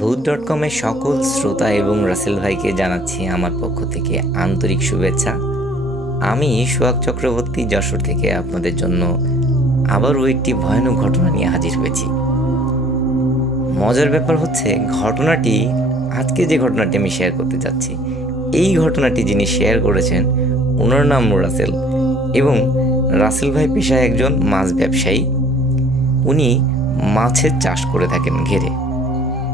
ভূত.কমের সকল শ্রোতা এবং রাসেল ভাইকে জানাচ্ছি আমার পক্ষ থেকে আন্তরিক শুভেচ্ছা। আমি সোহাগ চক্রবর্তী যশোর থেকে আপনাদের জন্য আবারও একটি ভয়ানক ঘটনা নিয়ে হাজির হয়েছি। মজার ব্যাপার হচ্ছে ঘটনাটি আজকে যে ঘটনাটি আমি শেয়ার করতে যাচ্ছি, এই ঘটনাটি যিনি শেয়ার করেছেন ওনার নাম রাসেল, এবং রাসেল ভাই পেশায় একজন মাছ ব্যবসায়ী। উনি মাছের চাষ করে থাকেন ঘেরে।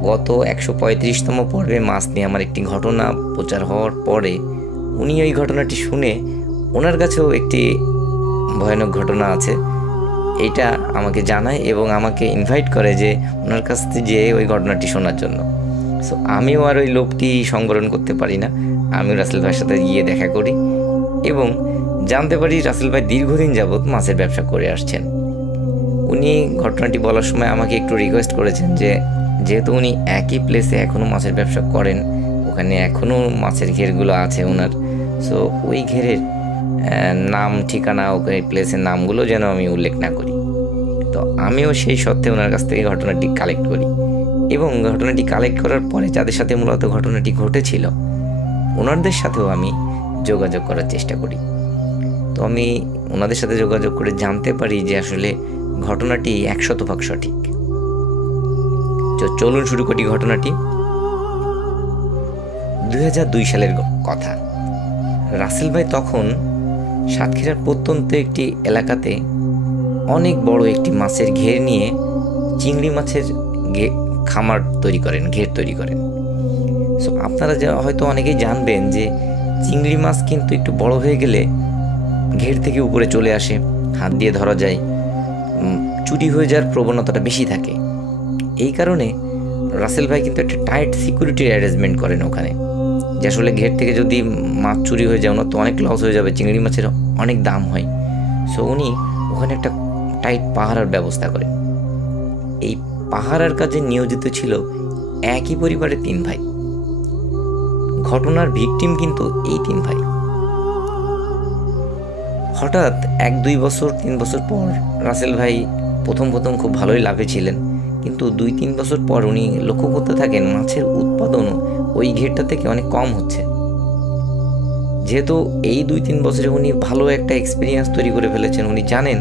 গত 135তম পর্বে মাছ নিয়ে আমার একটি ঘটনা প্রচার হওয়ার পরে উনি ওই ঘটনাটি শুনে ওনার কাছেও একটি ভয়ানক ঘটনা আছে এটা আমাকে জানায় এবং আমাকে ইনভাইট করে যে ওনার কাছ থেকে যেয়ে ওই ঘটনাটি শোনার জন্য। সো আমিও আর ওই লোকটি সংবরণ করতে পারি না, আমিও রাসেল ভাইয়ের সাথে গিয়ে দেখা করি এবং জানতে পারি রাসেল ভাই দীর্ঘদিন যাবৎ মাছের ব্যবসা করে আসছেন। উনি ঘটনাটি বলার সময় আমাকে একটু রিকোয়েস্ট করেছেন যে যেহেতু উনি একই প্লেসে এখনও মাছের ব্যবসা করেন, ওখানে এখনও মাছের ঘেরগুলো আছে ওনার, সো ওই ঘেরের নাম ঠিকানা ওই প্লেসের নামগুলো যেন আমি উল্লেখ না করি। তো আমিও সেই সত্ত্বে ওনার কাছ থেকে ঘটনাটি কালেক্ট করি এবং ঘটনাটি কালেক্ট করার পরে যাদের সাথে মূলত ঘটনাটি ঘটেছিল ওনাদের সাথেও আমি যোগাযোগ করার চেষ্টা করি। তো আমি ওনাদের সাথে যোগাযোগ করে জানতে পারি যে আসলে ঘটনাটি 100% সঠিক। তো চলুন শুরু করি ঘটনাটি। 2002 সালের কথা। রাসেল ভাই তখন সাতক্ষীরার প্রত্যন্ত একটি এলাকাতে অনেক বড় একটি মাছের ঘের নিয়ে চিংড়ি মাছের খামার তৈরি করেন, ঘের তৈরি করেন। সো আপনারা হয়তো অনেকেই জানবেন যে চিংড়ি মাছ কিন্তু একটু বড় হয়ে গেলে ঘের থেকে উপরে চলে আসে, হাত দিয়ে ধরা যায়, চুরি হয়ে যাওয়ার প্রবণতাটা বেশি থাকে। এই কারণে রাসেল ভাই কিন্তু একটা টাইট সিকিউরিটির অ্যারেঞ্জমেন্ট করেন ওখানে, যে আসলে ঘের থেকে যদি মাছ চুরি হয়ে যায় ওনার তো অনেক লস হয়ে যাবে, চিংড়ি মাছের অনেক দাম হয়। সো উনি ওখানে একটা টাইট পাহারার ব্যবস্থা করেন। এই পাহারার কাজে নিয়োজিত ছিল একই পরিবারের 3 ভাই। ঘটনার ভিকটিম কিন্তু এই 3 ভাই। হঠাৎ 1-2 বছর 3 বছর পর রাসেল ভাই প্রথম খুব ভালোই লাভে ছিলেন, কিন্তু 2-3 বছর পর উনি লক্ষ্য করতে থাকেন মাছের উৎপাদনও ওই ঘেরটা থেকে অনেক কম হচ্ছে। যেহেতু এই 2-3 বছরে উনি ভালো একটা এক্সপিরিয়েন্স তৈরি করে ফেলেছেন, উনি জানেন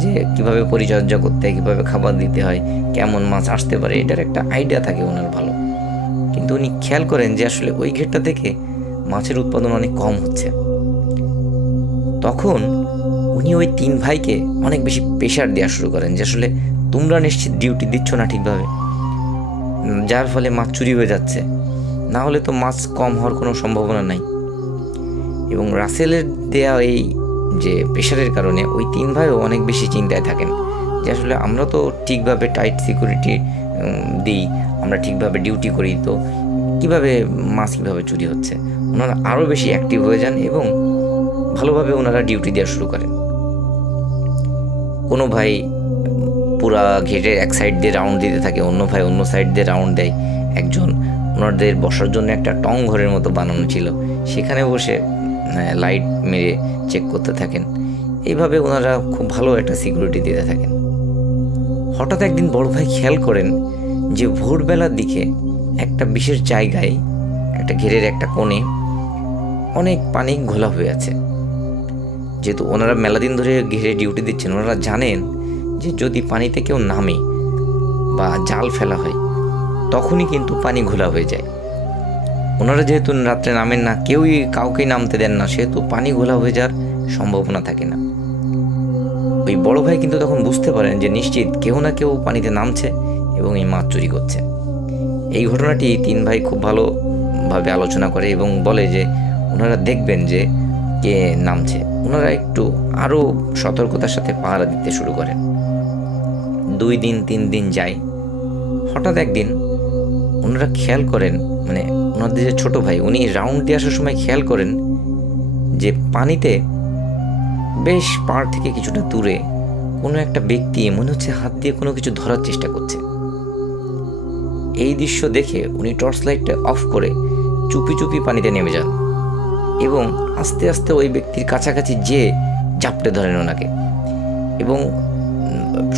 যে কিভাবে পরিচর্যা করতে হয়, কীভাবে খাবার দিতে হয়, কেমন মাছ আসতে পারে, এটার একটা আইডিয়া থাকে ওনার ভালো। কিন্তু উনি খেয়াল করেন যে আসলে ওই ঘেরটা থেকে মাছের উৎপাদন অনেক কম হচ্ছে। তখন উনি ওই 3 ভাইকে অনেক বেশি প্রেশার দেওয়া শুরু করেন যে আসলে তোমরা নিশ্চিত ডিউটি দিচ্ছ না ঠিকভাবে, যার ফলে মাছ চুরি হয়ে যাচ্ছে, না হলে তো মাছ কম হওয়ার কোনো সম্ভাবনা নাই। এবং রাসেলের দেয়া এই যে প্রেশারের কারণে ওই 3 ভাইও অনেক বেশি চিন্তায় থাকেন যে আসলে আমরা তো ঠিকভাবে টাইট সিকিউরিটি দিই, আমরা ঠিকভাবে ডিউটি করি, তো কীভাবে মাছ কীভাবে চুরি হচ্ছে। ওনারা আরও বেশি অ্যাক্টিভ হয়ে যান এবং ভালোভাবে ওনারা ডিউটি দেওয়া শুরু করেন। কোনো ভাই পুরা ঘেরের এক সাইড দিয়ে রাউন্ড দিতে থাকে, অন্য ভাই অন্য সাইড দিয়ে রাউন্ড দেয়। একজন ওনাদের বসার জন্য একটা টং ঘরের মতো বানানো ছিল, সেখানে বসে লাইট মেরে চেক করতে থাকেন। এইভাবে ওনারা খুব ভালো একটা সিকিউরিটি দিতে থাকেন। হঠাৎ একদিন বড় ভাই খেয়াল করেন যে ভোরবেলার দিকে একটা বিশেষ জায়গায়, একটা ঘেরের একটা কোণে অনেক পানি ঘোলা হয়ে আছে। যেহেতু ওনারা মেলা দিন ধরে ঘেরে ডিউটি দিচ্ছেন, ওনারা জানেন যে যদি পানিতে কেউ নামে বা জাল ফেলা হয় তখনই কিন্তু পানি ঘোলা হয়ে যায়। ওনারা যেহেতু রাত্রে নামেন না, কেউই কাউকেই নামতে দেন না, সেহেতু পানি ঘোলা হয়ে যাওয়ার সম্ভাবনা থাকে না। ওই বড় ভাই কিন্তু তখন বুঝতে পারেন যে নিশ্চিত কেউ না কেউ পানিতে নামছে এবং এই মাছ চুরি করছে। এই ঘটনাটি 3 ভাই খুব ভালোভাবে আলোচনা করে এবং বলে যে ওনারা দেখবেন যে কে নামছে। ওনারা একটু আরও সতর্কতার সাথে পাহারা দিতে শুরু করেন। 2 দিন 3 দিন যায়। হঠাৎ একদিন ওনারা খেয়াল করেন, মানে ওনাদের যে ছোট ভাই উনি রাউন্ড দিয়ে আসার সময় খেয়াল করেন যে পানিতে বেশ পাড় থেকে কিছুটা দূরে কোনো একটা ব্যক্তি মনে হচ্ছে হাত দিয়ে কোনো কিছু ধরার চেষ্টা করছে। এই দৃশ্য দেখে উনি টর্চ লাইটটা অফ করে চুপি চুপি পানিতে নেমে যান এবং আস্তে আস্তে ওই ব্যক্তির কাছাকাছি যেয়ে জাপটে ধরেন ওনাকে এবং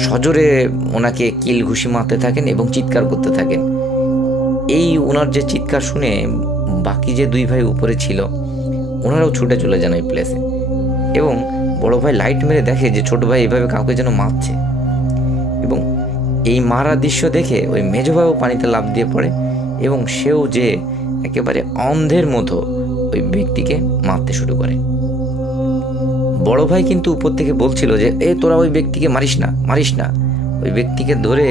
সজোরে ওনাকে কিল ঘুষি মারতে থাকেন এবং চিৎকার করতে থাকেন এই ওনার যে চিৎকার শুনে বাকি যে দুই ভাই উপরে ছিল ওনারাও ছুটে চলে যান ওই প্লেসে, এবং বড় ভাই লাইট মেরে দেখে যে ছোট ভাই এভাবে কাউকে যেন মারছে, এবং এই মারা দৃশ্য দেখে ওই মেজ ভাইও পানিতে লাফ দিয়ে পড়ে, এবং সেও যে একেবারে অন্ধের মতো ওই ব্যক্তিকে মারতে শুরু করে। বড় ভাই কিন্তু উপর থেকে বলছিল যে তোরা ওই ব্যক্তিকে মারিস না, ওই ব্যক্তিকে ধরে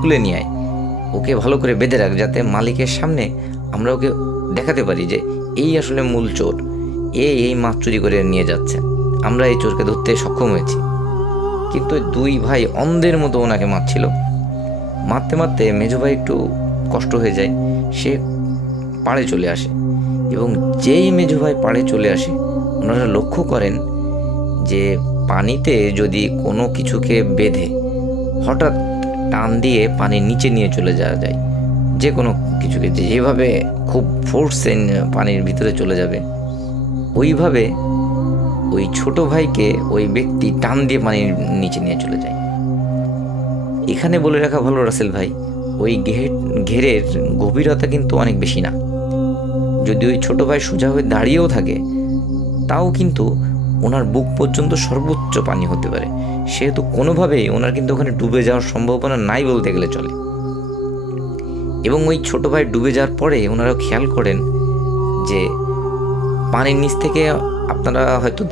তুলে নিয়ে আয়, ওকে ভালো করে বেঁধে রাখ, যাতে মালিকের সামনে আমরা ওকে দেখাতে পারি যে এই আসলে মূল চোর, এই মাছ চুরি করে নিয়ে যাচ্ছে, আমরা এই চোরকে ধরতে সক্ষম হয়েছি। কিন্তু দুই ভাই অন্ধের মতো ওনাকে মারছিল। মারতে মারতে মেজো ভাই একটু কষ্ট হয়ে যায়, সে পাড়ে চলে আসে, এবং যেই মেজো ভাই পাড়ে চলে আসে ওনারা লক্ষ্য করেন যে পানিতে যদি কোনো কিছুকে বেঁধে হঠাৎ টান দিয়ে পানির নিচে নিয়ে চলে যাওয়া যায়, যে কোনো কিছুকে যেভাবে খুব ফোর্সে পানির ভিতরে চলে যাবে, ওইভাবে ওই ছোট ভাইকে ওই ব্যক্তি টান দিয়ে পানির নিচে নিয়ে চলে যায়। এখানে বলে রাখা ভালো রাসেল ভাই, ওই ঘেরের গভীরতা কিন্তু অনেক বেশি না। যদি ওই ছোট ভাই সোজা হয়ে দাঁড়িয়েও থাকে তাও কিন্তু ওনার বুক পর্যন্ত সর্বোচ্চ পানি হতে পারে, সেহেতু কোনোভাবেই ওনার কিন্তু ওখানে ডুবে যাওয়ার সম্ভাবনা নাই বলতে গেলে চলে। এবং ওই ছোট ভাই ডুবে যাওয়ার পরে ওনারা খেয়াল করেন যে পানির নিচ থেকে, আপনারা হয়তো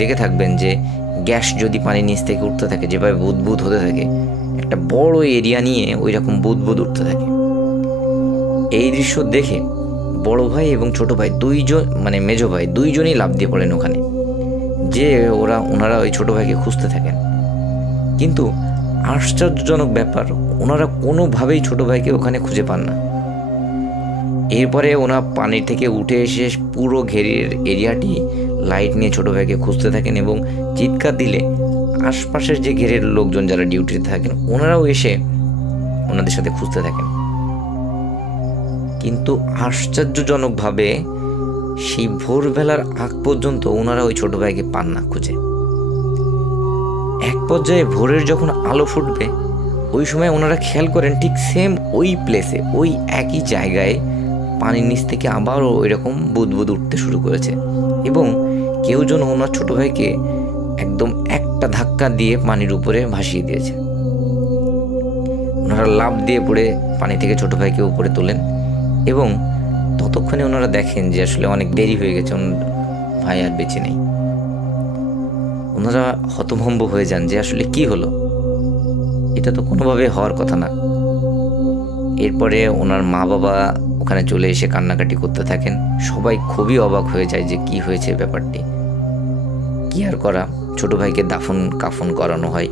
দেখে থাকবেন যে গ্যাস যদি পানির নিচ থেকে উঠতে থাকে যেভাবে বুদবুদ হতে থাকে, একটা বড় এরিয়া নিয়ে ওই রকম বুদবুদ উঠতে থাকে। এই দৃশ্য দেখে বড় ভাই এবং ছোট ভাই দুইজন, মানে মেজো ভাই দুইজনই লাফ দিয়ে পড়েন ওখানে, যে ওনারা ওই ছোট ভাইকে খুঁজতে থাকেন। কিন্তু আশ্চর্যজনক ব্যাপার, ওনারা কোনোভাবেই ছোট ভাইকে ওখানে খুঁজে পান না। এরপরে ওনারা পানির থেকে উঠে এসে পুরো ঘেরের এরিয়াটি লাইট নিয়ে ছোট ভাইকে খুঁজতে থাকেন, এবং চিৎকার দিলে আশপাশের যে ঘেরের লোকজন যারা ডিউটিতে থাকেন ওনারাও এসে ওনাদের সাথে খুঁজতে থাকেন। কিন্তু আশ্চর্যজনকভাবে সেই ভোরবেলার আগ পর্যন্ত ওনারা ওই ছোট ভাইকে পান না খুঁজে। এক পর্যায়ে ভোরের যখন আলো ফুটবে ওই সময় ওনারা খেয়াল করেন ঠিক সেম ওই প্লেসে, ওই একই জায়গায় পানির নিচ থেকে আবারও ওই রকম বুদবুদ উঠতে শুরু করেছে, এবং কেউ যেন ওনার ছোট ভাইকে একদম একটা ধাক্কা দিয়ে পানির উপরে ভাসিয়ে দিয়েছে। ওনারা লাফ দিয়ে পড়ে পানি থেকে ছোট ভাইকে উপরে তোলেন, এবং ততক্ষণে ওনারা দেখেন যে আসলে অনেক দেরি হয়ে গেছে, ভাই আর বেঁচে নেই। ওনারা হতভম্ব হয়ে যান যে আসলে কি হলো, এটা তো কোনোভাবে হওয়ার কথা না। এরপরে ওনার মা বাবা ওখানে চলে এসে কান্নাকাটি করতে থাকেন। সবাই খুবই অবাক হয়ে যায় যে কি হয়েছে ব্যাপারটি। কি আর করা, ছোট ভাইকে কাফন করানো হয়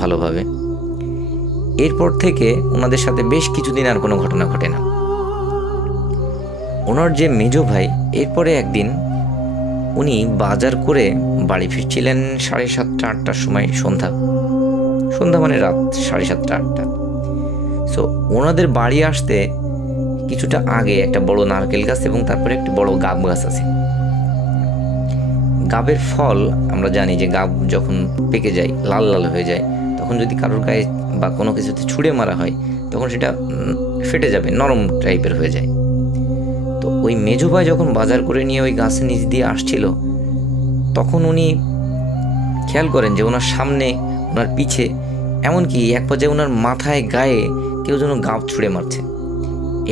ভালোভাবে। এরপর থেকে ওনাদের সাথে বেশ কিছুদিন আর কোনো ঘটনা ঘটে না। ওনার যে মেজো ভাই এরপরে একদিন উনি বাজার করে বাড়ি ফিরছিলেন 7:30-8টার সময়, সন্ধ্যা মানে রাত 7:30-8টা। সো ওনাদের বাড়ি আসতে কিছুটা আগে একটা বড় নারকেল গাছ এবং তারপরে একটা বড় গাব গাছ আছে। গাবের ফল আমরা জানি যে গাব যখন পেকে যায়, লাল লাল হয়ে যায়, তখন যদি কারোর গায়ে বা কোনো কিছুতে ছুঁড়ে মারা হয় তখন সেটা ফেটে যাবে, নরম টাইপের হয়ে যায়। তো ওই মেজো ভাই যখন বাজার করে নিয়ে ওই গাছের নিচ দিয়ে আসছিল তখন উনি খেয়াল করেন যে ওনার সামনে, ওনার পিছে, এমনকি এক পর্যায়ে ওনার মাথায় গায়ে কেউ যেন গাব ছুঁড়ে মারছে।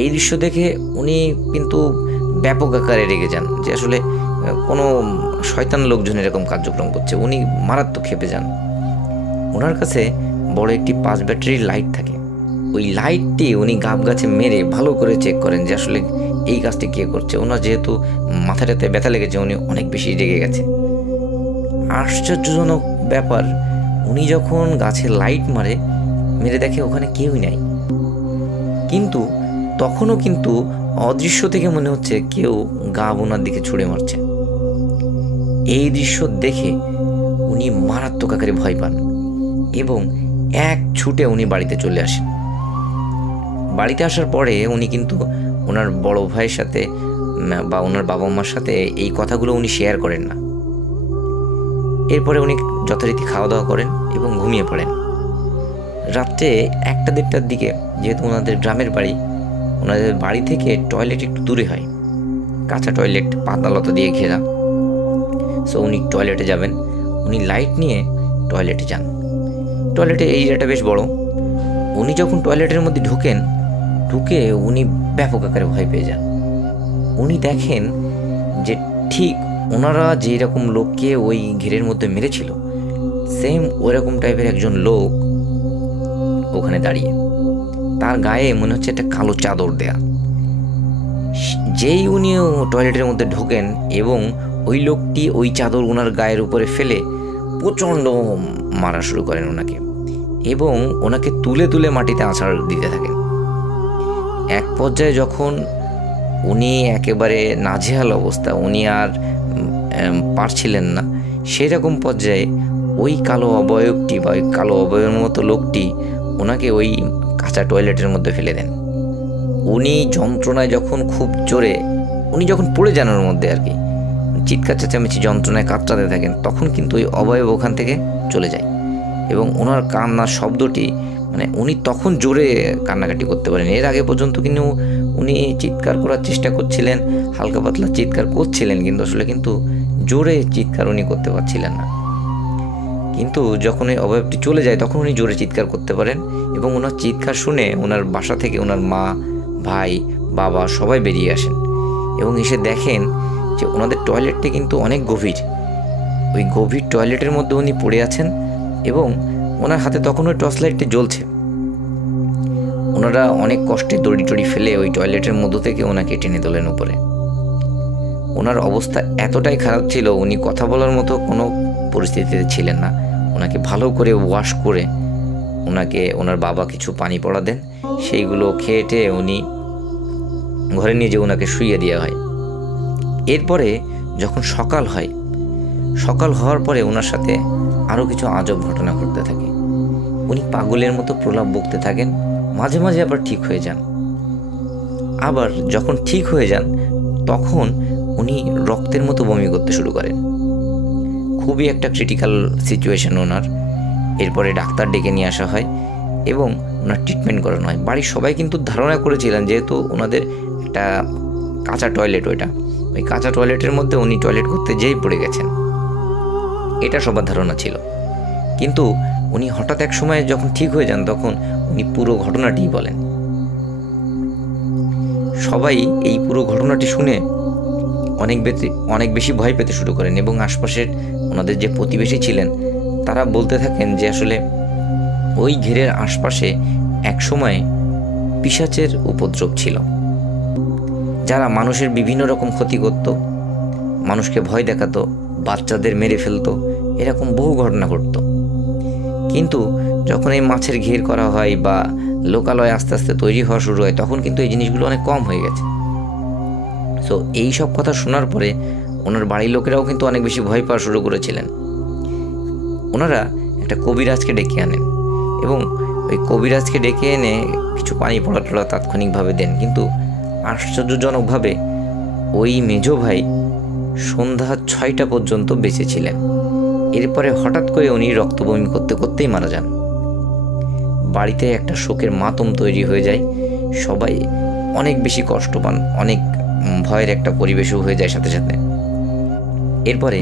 এই দৃশ্য দেখে উনি কিন্তু ব্যাপক আকারে রেগে যান যে আসলে কোনো শয়তান লোকজন এরকম কার্যক্রম করছে। উনি মারাত্মক ক্ষেপে যান। ওনার কাছে বড় একটি 5 ব্যাটারির লাইট থাকে। ওই লাইটটি উনি গাব গাছে মেরে ভালো করে চেক করেন যে আসলে এই কাজটি কে করছে। ওনার যেহেতু মাথাটাতে ব্যথা লেগেছে, উনি অনেক বেশি রেগে গেছে। আশ্চর্যজনক ব্যাপার, উনি যখন গাছে লাইট মেরে দেখে ওখানে কেউই নাই, কিন্তু তখনও কিন্তু অদৃশ্য থেকে মনে হচ্ছে কেউ গাব ওনার দিকে ছুঁড়ে মারছে। এই দৃশ্য দেখে উনি মারাত্মক আকারে ভয় পান এবং এক ছুটে উনি বাড়িতে চলে আসেন। বাড়িতে আসার পরে উনি কিন্তু ওনার বড় ভাইয়ের সাথে বা ওনার বাবা মার সাথে এই কথাগুলো উনি শেয়ার করেন না। এরপরে উনি যথারীতি খাওয়া দাওয়া করেন এবং ঘুমিয়ে পড়েন। রাত্রে 1টা-1:30টার দিকে, যেহেতু ওনাদের গ্রামের বাড়ি, ওনাদের বাড়ি থেকে টয়লেট একটু দূরে হয়, কাঁচা টয়লেট, পাতালতা দিয়ে ঘেরা। সো উনি টয়লেটে যাবেন, উনি লাইট নিয়ে টয়লেটে যান। টয়লেটের এরিয়াটা বেশ বড়। উনি যখন টয়লেটের মধ্যে ঢুকে উনি ব্যাপক আকারে ভয় পেয়ে যান। উনি দেখেন যে ঠিক ওনারা যেই রকম লোককে ওই ঘেরের মধ্যে মেরেছিল, সেম ওইরকম টাইপের একজন লোক ওখানে দাঁড়িয়ে। তার গায়ে মনে হচ্ছে একটা কালো চাদর দেয়া। যেই উনিও টয়লেটের মধ্যে ঢোকেন এবং ওই লোকটি ওই চাদর ওনার গায়ের উপরে ফেলে প্রচণ্ড মারা শুরু করেন ওনাকে, এবং ওনাকে তুলে তুলে মাটিতে আছাড় দিতে থাকেন। এক পর্যায়ে যখন উনি একেবারে নাজেহাল অবস্থা, উনি আর পারছিলেন না, সেই রকম পর্যায়ে ওই কালো অবয়বটি বা ওই কালো অবয়বের মতো লোকটি ওনাকে ওই কাঁচা টয়লেটের মধ্যে ফেলে দেন। উনি যন্ত্রণায় যখন খুব জোরে উনি যখন পড়ে যান ওর মধ্যে আর কি, চিৎকার চেঁচামেচি যন্ত্রণায় কাতরাতে থাকেন, তখন কিন্তু ওই অবয়ব ওখান থেকে চলে যায় এবং ওনার কান্নার শব্দটি মানে উনি তখন জোরে কান্নাকাটি করতে পারেন। এর আগে পর্যন্ত কিন্তু উনি চিৎকার করার চেষ্টা করছিলেন, হালকা পাতলা চিৎকার করছিলেন, কিন্তু জোরে চিৎকার উনি করতে পারছিলেন না। কিন্তু যখন ওই অবয়বটি চলে যায় তখন উনি জোরে চিৎকার করতে পারেন, এবং ওনার চিৎকার শুনে ওনার বাসা থেকে ওনার মা, ভাই, বাবা সবাই বেরিয়ে আসেন এবং এসে দেখেন যে ওনাদের টয়লেটটি কিন্তু অনেক গভীর। ওই গভীর টয়লেটের মধ্যে উনি পড়ে আছেন এবং ওনার হাতে তখন ওই টর্চ লাইটটি জ্বলছে। ওনারা অনেক কষ্টে দড়ি টড়ি ফেলে ওই টয়লেটের মধ্য থেকে ওনাকে টেনে তোলেন উপরে। ওনার অবস্থা এতটাই খারাপ ছিল, উনি কথা বলার মতো কোনো পরিস্থিতিতে ছিলেন না। ওনাকে ভালো করে ওয়াশ করে ওনাকে ওনার বাবা কিছু পানি পড়া দেন, সেইগুলো খেয়ে উনি ঘরে নিয়ে যেয়ে ওনাকে শুইয়ে দেওয়া হয়। এরপরে যখন সকাল হওয়ার পরে ওনার সাথে আরও কিছু আজব ঘটনা ঘটতে থাকে। উনি পাগলের মতো প্রলাপ বকতে থাকেন, মাঝে মাঝে আবার ঠিক হয়ে যান। আবার যখন ঠিক হয়ে যান তখন উনি রক্তের মতো বমি করতে শুরু করেন। খুবই একটা ক্রিটিক্যাল সিচুয়েশন ওনার। এরপরে ডাক্তার ডেকে নিয়ে আসা হয় এবং ওনার ট্রিটমেন্ট করানো হয়। বাড়ির সবাই কিন্তু ধারণা করেছিলেন, যেহেতু ওনাদের একটা কাঁচা টয়লেট, ওই কাঁচা টয়লেটের মধ্যে উনি টয়লেট করতে যেই পড়ে গেছেন, এটা সবার ধারণা ছিল। কিন্তু উনি হঠাৎ এক সময় যখন ঠিক হয়ে যান তখন উনি পুরো ঘটনাটি বলেন। সবাই এই পুরো ঘটনাটি শুনে অনেক বেশি ভয় পেতে শুরু করেন এবং আশপাশের ওনাদের যে প্রতিবেশী ছিলেন তারা বলতে থাকেন যে আসলে ওই ঘেরের আশপাশে এক সময় পিশাচের উপদ্রব ছিল, যারা মানুষের বিভিন্ন রকম ক্ষতি করত, মানুষকে ভয় দেখাতো, বাচ্চাদের মেরে ফেলতো, এরকম বহু ঘটনা ঘটত। কিন্তু যখন এই মাছের ঘের করা হয় বা লোকালয় আস্তে আস্তে তৈরি হওয়া শুরু হয় তখন কিন্তু এই জিনিসগুলো অনেক কম হয়ে গেছে। সো এই সব কথা শোনার পরে ওনার বাড়ির লোকেরাও কিন্তু অনেক বেশি ভয় পাওয়া শুরু করেছিলেন। ওনারা একটা কবিরাজকে ডেকে আনেন এবং ওই কবিরাজকে ডেকে এনে কিছু পানি পড়া টড়া তাৎক্ষণিকভাবে দেন, কিন্তু আশ্চর্যজনকভাবে ওই মেজো ভাই সন্ধ্যা 6টা পর্যন্ত বেঁচে ছিলেন। এরপরে হঠাৎ করে উনি রক্ত বমি করতে করতেই মারা যান। বাড়িতে একটা শোকের মাতম তৈরি হয়ে যায়, সবাই অনেক বেশি কষ্ট পান, অনেক ভয়ের একটা পরিবেশও হয়ে যায় সাথে সাথে। এরপরে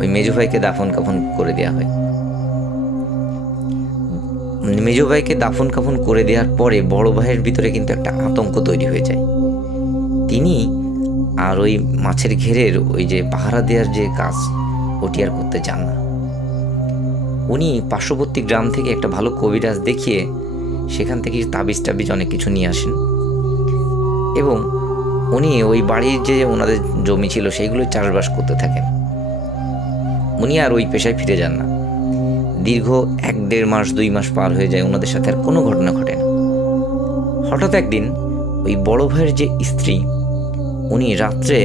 ওই মেজো ভাইকে দাফন কাফন করে দেওয়া হয়। মেজো ভাইকে দাফন কাফন করে দেওয়ার পরে বড় ভাইয়ের ভিতরে কিন্তু একটা আতঙ্ক তৈরি হয়ে যায়। তিনি আর ওই মাছের ঘেরের ওই যে পাহারা দেওয়ার যে কাজ ওটি আর করতে চান না। উনি পার্শ্ববর্তী গ্রাম থেকে একটা ভালো কবিরাজ দেখিয়ে সেখান থেকে তাবিজ অনেক কিছু নিয়ে আসেন এবং উনি ওই বাড়ির যে ওনাদের জমি ছিল সেইগুলো চাষবাস করতে থাকেন। উনি আর ওই পেশায় ফিরে যান না। দীর্ঘ 1-1.5 মাস 2 মাস পার হয়ে যায়, ওনাদের সাথে আর কোনো ঘটনা ঘটে না। হঠাৎ একদিন ওই বড় ভাইয়ের যে স্ত্রী, উনি রাত্রে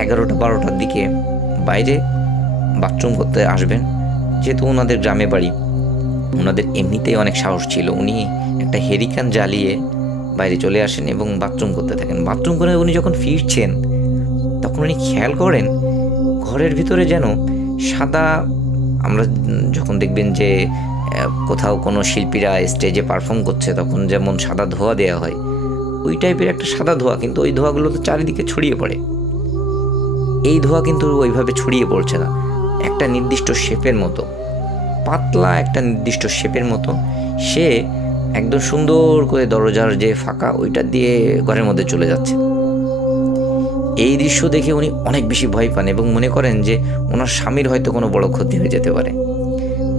11টা-12টার দিকে বাইরে বাথরুম করতে আসবেন। যেহেতু ওনাদের গ্রামে বাড়ি, ওনাদের এমনিতেই অনেক সাহস ছিল, উনি একটা হেরিকান জ্বালিয়ে বাইরে চলে আসেন এবং বাথরুম করতে থাকেন। বাথরুম করে উনি যখন ফিরছেন তখন উনি খেয়াল করেন ঘরের ভিতরে যেন সাদা, আমরা যখন দেখবেন যে কোথাও কোনো শিল্পীরা স্টেজে পারফর্ম করছে তখন যেমন সাদা ধোয়া দেওয়া হয়, ওই টাইপের একটা সাদা ধোঁয়া, কিন্তু ওই ধোঁয়াগুলো তো চারিদিকে ছড়িয়ে পড়ে। এই ধোঁয়া কিন্তু ওইভাবে ছড়িয়ে পড়ছে না, একটা নির্দিষ্ট শেপের মতো, পাতলা একটা নির্দিষ্ট শেপের মতো। সে একদম সুন্দর করে দরজার যে ফাঁকা ওইটা দিয়ে ঘরের মধ্যে চলে যাচ্ছে। এই দৃশ্য দেখে উনি অনেক বেশি ভয় পান এবং মনে করেন যে ওনার স্বামীর হয়তো কোনো বড় ক্ষতি হয়ে যেতে পারে।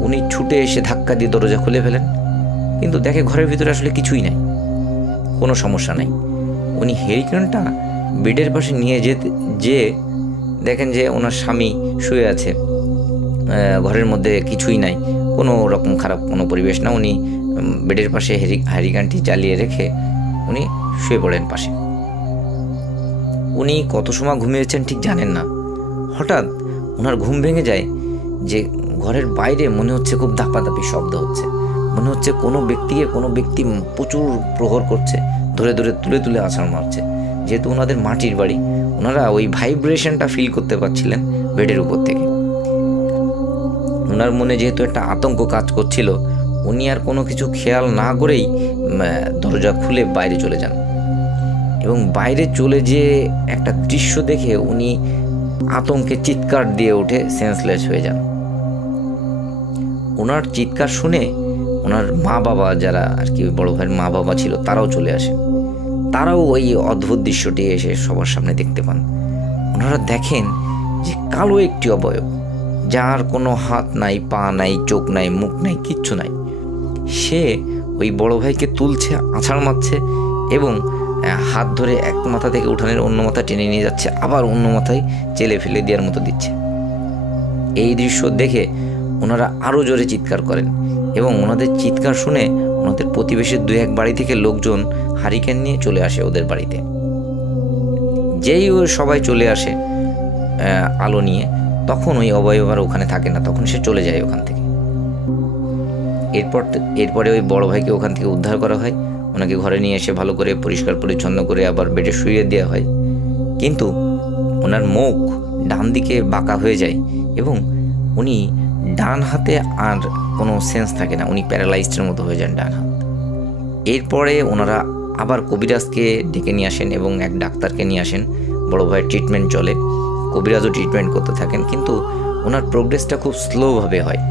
উনি ছুটে এসে ধাক্কা দিয়ে দরজা খুলে ফেলেন, কিন্তু দেখে ঘরের ভিতরে আসলে কিছুই নাই, কোনো সমস্যা নাই। উনি হ্যারিকেনটা বেডের পাশে নিয়ে যে দেখেন যে ওনার স্বামী শুয়ে আছে, ঘরের মধ্যে কিছুই নাই, কোনো রকম খারাপ কোনো পরিবেশ না। উনি বেডের পাশে হ্যারিকেনটি জ্বালিয়ে রেখে উনি শুয়ে পড়েন পাশে। উনি কত সময় ঘুমিয়েছেন ঠিক জানেন না। হঠাৎ ওনার ঘুম ভেঙে যায় যে ঘরের বাইরে মনে হচ্ছে খুব ধাপাধাপি শব্দ হচ্ছে, মনে হচ্ছে কোনো ব্যক্তি প্রচুর প্রহর করছে, ধরে ধরে তুলে তুলে আছাড় মারছে। যেহেতু ওনাদের মাটির বাড়ি, ওনারা ওই ভাইব্রেশনটা ফিল করতে পারছিলেন বেডের উপর থেকে। ওনার মনে যেহেতু একটা আতঙ্ক কাজ করছিল, উনি আর কোনো কিছু খেয়াল না করেই দরজা খুলে বাইরে চলে যান এবং বাইরে চলে যেয়ে একটা দৃশ্য দেখে উনি আতঙ্কে চিৎকার দিয়ে উঠে সেন্সলেস হয়ে যান। ওনার চিৎকার শুনে ওনার মা বাবা, যারা আর কি বড় ভাইয়ের মা বাবা ছিল, তারাও চলে আসেন। তারাও ওই অদ্ভুত দৃশ্যটি এসে সবার সামনে দেখতে পান। ওনারা দেখেন যে কালো একটি অবয়ব, যার কোনো হাত নাই, পা নাই, চোখ নাই, মুখ নাই, কিচ্ছু নাই, সে ওই বড় ভাইকে তুলছে, আছাড় মারছে এবং হাত ধরে এক মাথা থেকে উঠানের অন্য মাথা টেনে নিয়ে যাচ্ছে, আবার অন্য মাথায় চেলে ফেলে দেওয়ার মতো দিচ্ছে। এই দৃশ্য দেখে ওনারা আরও জোরে চিৎকার করেন এবং ওনাদের চিৎকার শুনে ওনাদের প্রতিবেশীর 2-1 বাড়ি থেকে লোকজন হারিকেন নিয়ে চলে আসে ওদের বাড়িতে। যেই ওই সবাই চলে আসে আলো নিয়ে, তখন ওই অবয়ব আর ওখানে থাকে না, তখন সে চলে যায় ওখান থেকে। এরপরে ওই বড় ভাইকে ওখান থেকে উদ্ধার করা হয়, ওনাকে ঘরে নিয়ে এসে ভালো করে পরিষ্কার পরিচ্ছন্ন করে আবার বেডে শুইয়ে দেওয়া হয়। কিন্তু ওনার মুখ ডান দিকে বাঁকা হয়ে যায় এবং উনি ডান হাতে আর কোনো সেন্স থাকে না, উনি প্যারালাইজডের মতো হয়ে যান ডান হাত। এরপরে ওনারা আবার কবিরাজকে ডেকে নিয়ে আসেন এবং এক ডাক্তারকে নিয়ে আসেন। বড় ভাইয়ের ট্রিটমেন্ট চলে, কবিরাজও ট্রিটমেন্ট করতে থাকেন, কিন্তু ওনার প্রোগ্রেসটা খুব স্লোভাবে হয়।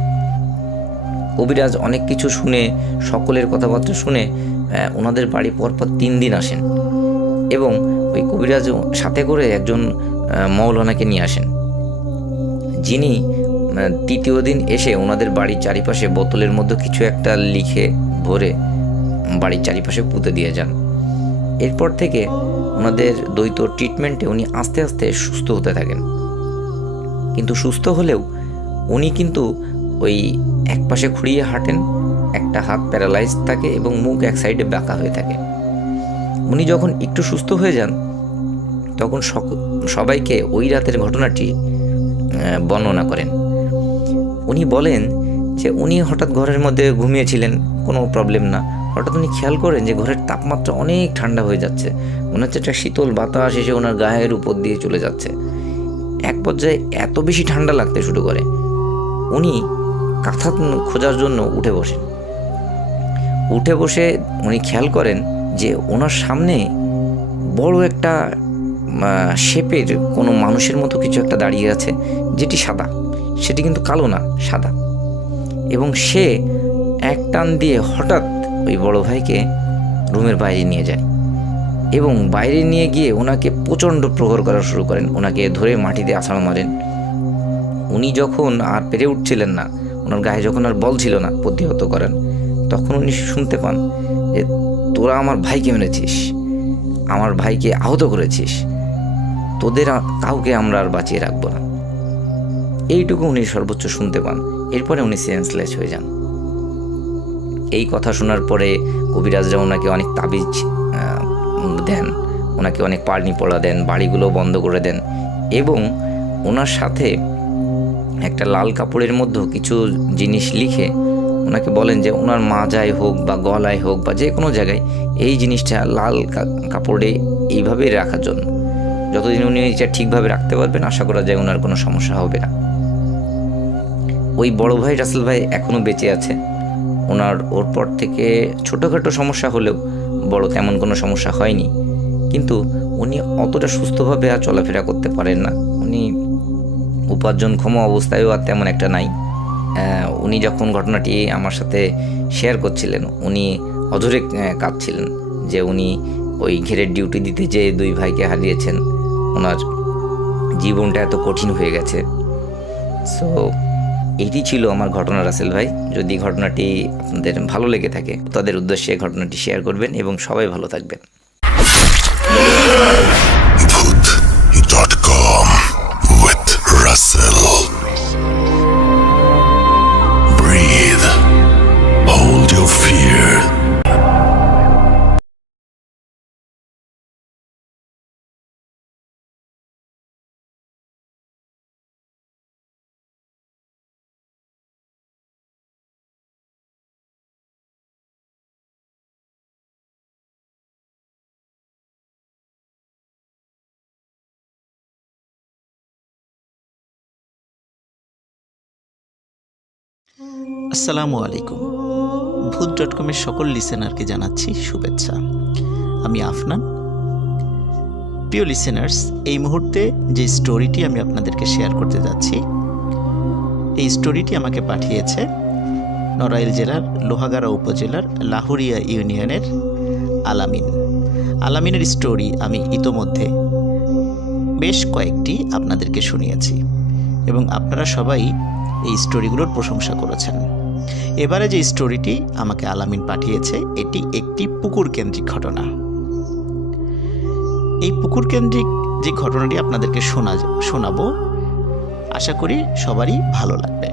কবিরাজ অনেক কিছু শুনে, সকলের কথাবার্তা শুনে ওনাদের বাড়ি পরপর 3 দিন আসেন এবং ওই কবিরাজ সাথে করে একজন মৌলানাকে নিয়ে আসেন, যিনি 3য় দিন এসে ওনাদের বাড়ির চারিপাশে বোতলের মধ্যে কিছু একটা লিখে ভরে বাড়ির চারিপাশে পুঁতে দিয়ে যান। এরপর থেকে ওনাদের দ্বৈত ট্রিটমেন্টে উনি আস্তে আস্তে সুস্থ হতে থাকেন। কিন্তু সুস্থ হলেও উনি কিন্তু ওই এক পাশে খুঁড়িয়ে হাঁটেন, একটা হাত প্যারালাইজ থাকে এবং মুখ এক সাইডে বাঁকা হয়ে থাকে। উনি যখন একটু সুস্থ হয়ে যান, তখন সবাইকে ওই রাতের ঘটনাটি বর্ণনা করেন। উনি বলেন যে উনি হঠাৎ ঘরের মধ্যে ঘুমিয়েছিলেন, কোনো প্রবলেম না। হঠাৎ উনি খেয়াল করেন যে ঘরের তাপমাত্রা অনেক ঠান্ডা হয়ে যাচ্ছে, মনে হচ্ছে একটা শীতল বাতাস এসে ওনার গায়ের উপর দিয়ে চলে যাচ্ছে। এক পর্যায়ে এত বেশি ঠান্ডা লাগতে শুরু করে, উনি কাঁথা খোঁজার জন্য উঠে বসে উনি খেয়াল করেন যে ওনার সামনে বড় একটা শেপের কোনো মানুষের মতো কিছু একটা দাঁড়িয়ে আছে, যেটি সাদা, সেটি কিন্তু কালো না, সাদা। এবং সে এক টান দিয়ে হঠাৎ ওই বড় ভাইকে রুমের বাইরে নিয়ে যায় এবং বাইরে নিয়ে গিয়ে ওনাকে প্রচণ্ড প্রহার করা শুরু করেন, ওনাকে ধরে মাটিতে আছাড় মারেন। উনি যখন আর পেরে উঠছিলেন না, ওনার গায়ে যখন আর বল ছিল না প্রতিহত করেন, তখন উনি শুনতে পান যে তোরা আমার ভাইকে মেরেছিস, আমার ভাইকে আহত করেছিস, তোদের কাউকে আমরা আর বাঁচিয়ে রাখবো না। এইটুকু উনি সর্বোচ্চ শুনতে পান। এরপরে উনি সেন্সলেস হয়ে যান। এই কথা শোনার পরে কবিরাজরা ওনাকে অনেক তাবিজ দেন, ওনাকে অনেক পারনি পড়া দেন, বাড়িগুলো বন্ধ করে দেন এবং ওনার সাথে একটা লাল কাপড়ের মধ্যে কিছু জিনিস লিখে ওনাকে বলেন যে ওনার মাজায় হোক বা গলায় হোক বা যে কোনো জায়গায় এই জিনিসটা লাল কাপড়ে এইভাবেই রাখার জন্য। যতদিন উনি এটা ঠিকভাবে রাখতে পারবেন, আশা করা যায় ওনার কোনো সমস্যা হবে না। ওই বড় ভাই রাসেল ভাই এখনও বেঁচে আছে। ওর পর থেকে ছোটোখাটো সমস্যা হলেও বড় তেমন কোনো সমস্যা হয়নি, কিন্তু উনি অতটা সুস্থভাবে আর চলাফেরা করতে পারেন না। উনি উপার্জনক্ষম অবস্থায়ও আর তেমন একটা নাই। উনি যখন ঘটনাটি আমার সাথে শেয়ার করছিলেন, উনি অঝরে কাঁদছিলেন যে উনি ওই ঘেরের ডিউটি দিতে যে 2 ভাইকে হারিয়েছেন, ওনার জীবনটা এত কঠিন হয়ে গেছে। সো এটি ছিল আমার ঘটনা রাসেল ভাই। যদি ঘটনাটি আপনাদের ভালো লেগে থাকে তাদের উদ্দেশ্যে ঘটনাটি শেয়ার করবেন এবং সবাই ভালো থাকবেন। Bhoot.com with Russell. Breathe. Hold your fear. আসসালামু আলাইকুম। ভূত.com-এর সকল লিসেনারকে জানাচ্ছি শুভেচ্ছা। আমি আফনান। প্রিয় লিসেনার্স, এই মুহূর্তে যে স্টোরিটি আমি আপনাদেরকে শেয়ার করতে যাচ্ছি, এই স্টোরিটি আমাকে পাঠিয়েছে নড়াইল জেলার লোহাগাড়া উপজেলার লাহুরিয়া ইউনিয়নের আলামিন। আলামিনের স্টোরি আমি ইতোমধ্যে বেশ কয়েকটি আপনাদেরকে শুনিয়েছি এবং আপনারা সবাই এই স্টোরিগুলোর প্রশংসা করেছেন। এবারে যে স্টোরিটি আমাকে আলামিন পাঠিয়েছে, এটি একটি পুকুর কেন্দ্রিক ঘটনা। এই পুকুর কেন্দ্রিক যে ঘটনাটি আপনাদেরকে শোনাবো, আশা করি সবারই ভালো লাগবে।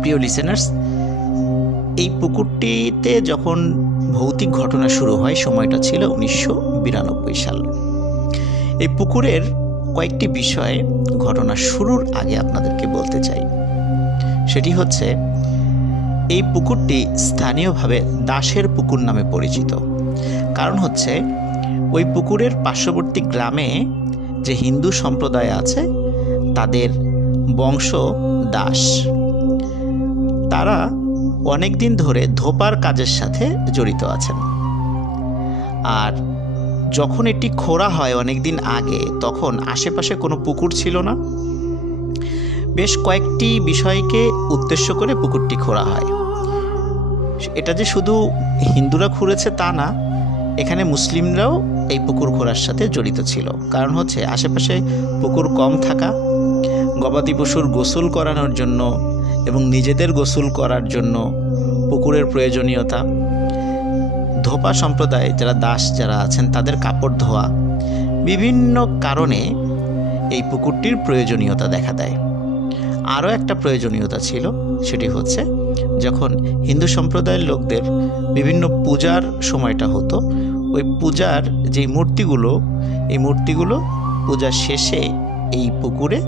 প্রিয় লিসেনার্স, এই পুকুরটিতে যখন ভৌতিক ঘটনা শুরু হয়, সময়টা ছিল 1992 সাল। এই পুকুরের কয়েকটি বিষয়ে ঘটনা শুরুর আগে আপনাদেরকে বলতে চাই। সেটি হচ্ছে, এই পুকুরটি স্থানীয়ভাবে দাসের পুকুর নামে পরিচিত। কারণ হচ্ছে, ওই পুকুরের পার্শ্ববর্তী গ্রামে যে হিন্দু সম্প্রদায় আছে, তাদের বংশ দাস। তারা অনেক দিন ধরে ধোপার কাজের সাথে জড়িত আছেন। আর যখন এটি খোঁড়া হয় অনেক দিন আগে, তখন আশেপাশে কোনো পুকুর ছিল না। বেশ কয়েকটি বিষয়কে উদ্দেশ্য করে পুকুরটি খোঁড়া হয়। এটা যে শুধু হিন্দুরা খুঁড়েছে তা না, এখানে মুসলিমরাও এই পুকুর খোঁড়ার সাথে জড়িত ছিল। কারণ হচ্ছে, আশেপাশে পুকুর কম থাকা, গবাদি পশুর গোসল করানোর জন্য এবং নিজেদের গোসল করার জন্য পুকুরের প্রয়োজনীয়তা, ধোপা সম্প্রদায় যারা দাস যারা আছেন তাদের কাপড় ধোয়া, বিভিন্ন কারণে এই পুকুরটির প্রয়োজনীয়তা দেখা দেয়। আরও একটা প্রয়োজনীয়তা ছিল, সেটি হচ্ছে যখন হিন্দু সম্প্রদায়ের লোকদের বিভিন্ন পূজার সময়টা হতো, ওই পূজার যে মূর্তিগুলো, এই মূর্তিগুলো পূজার শেষে এই পুকুরে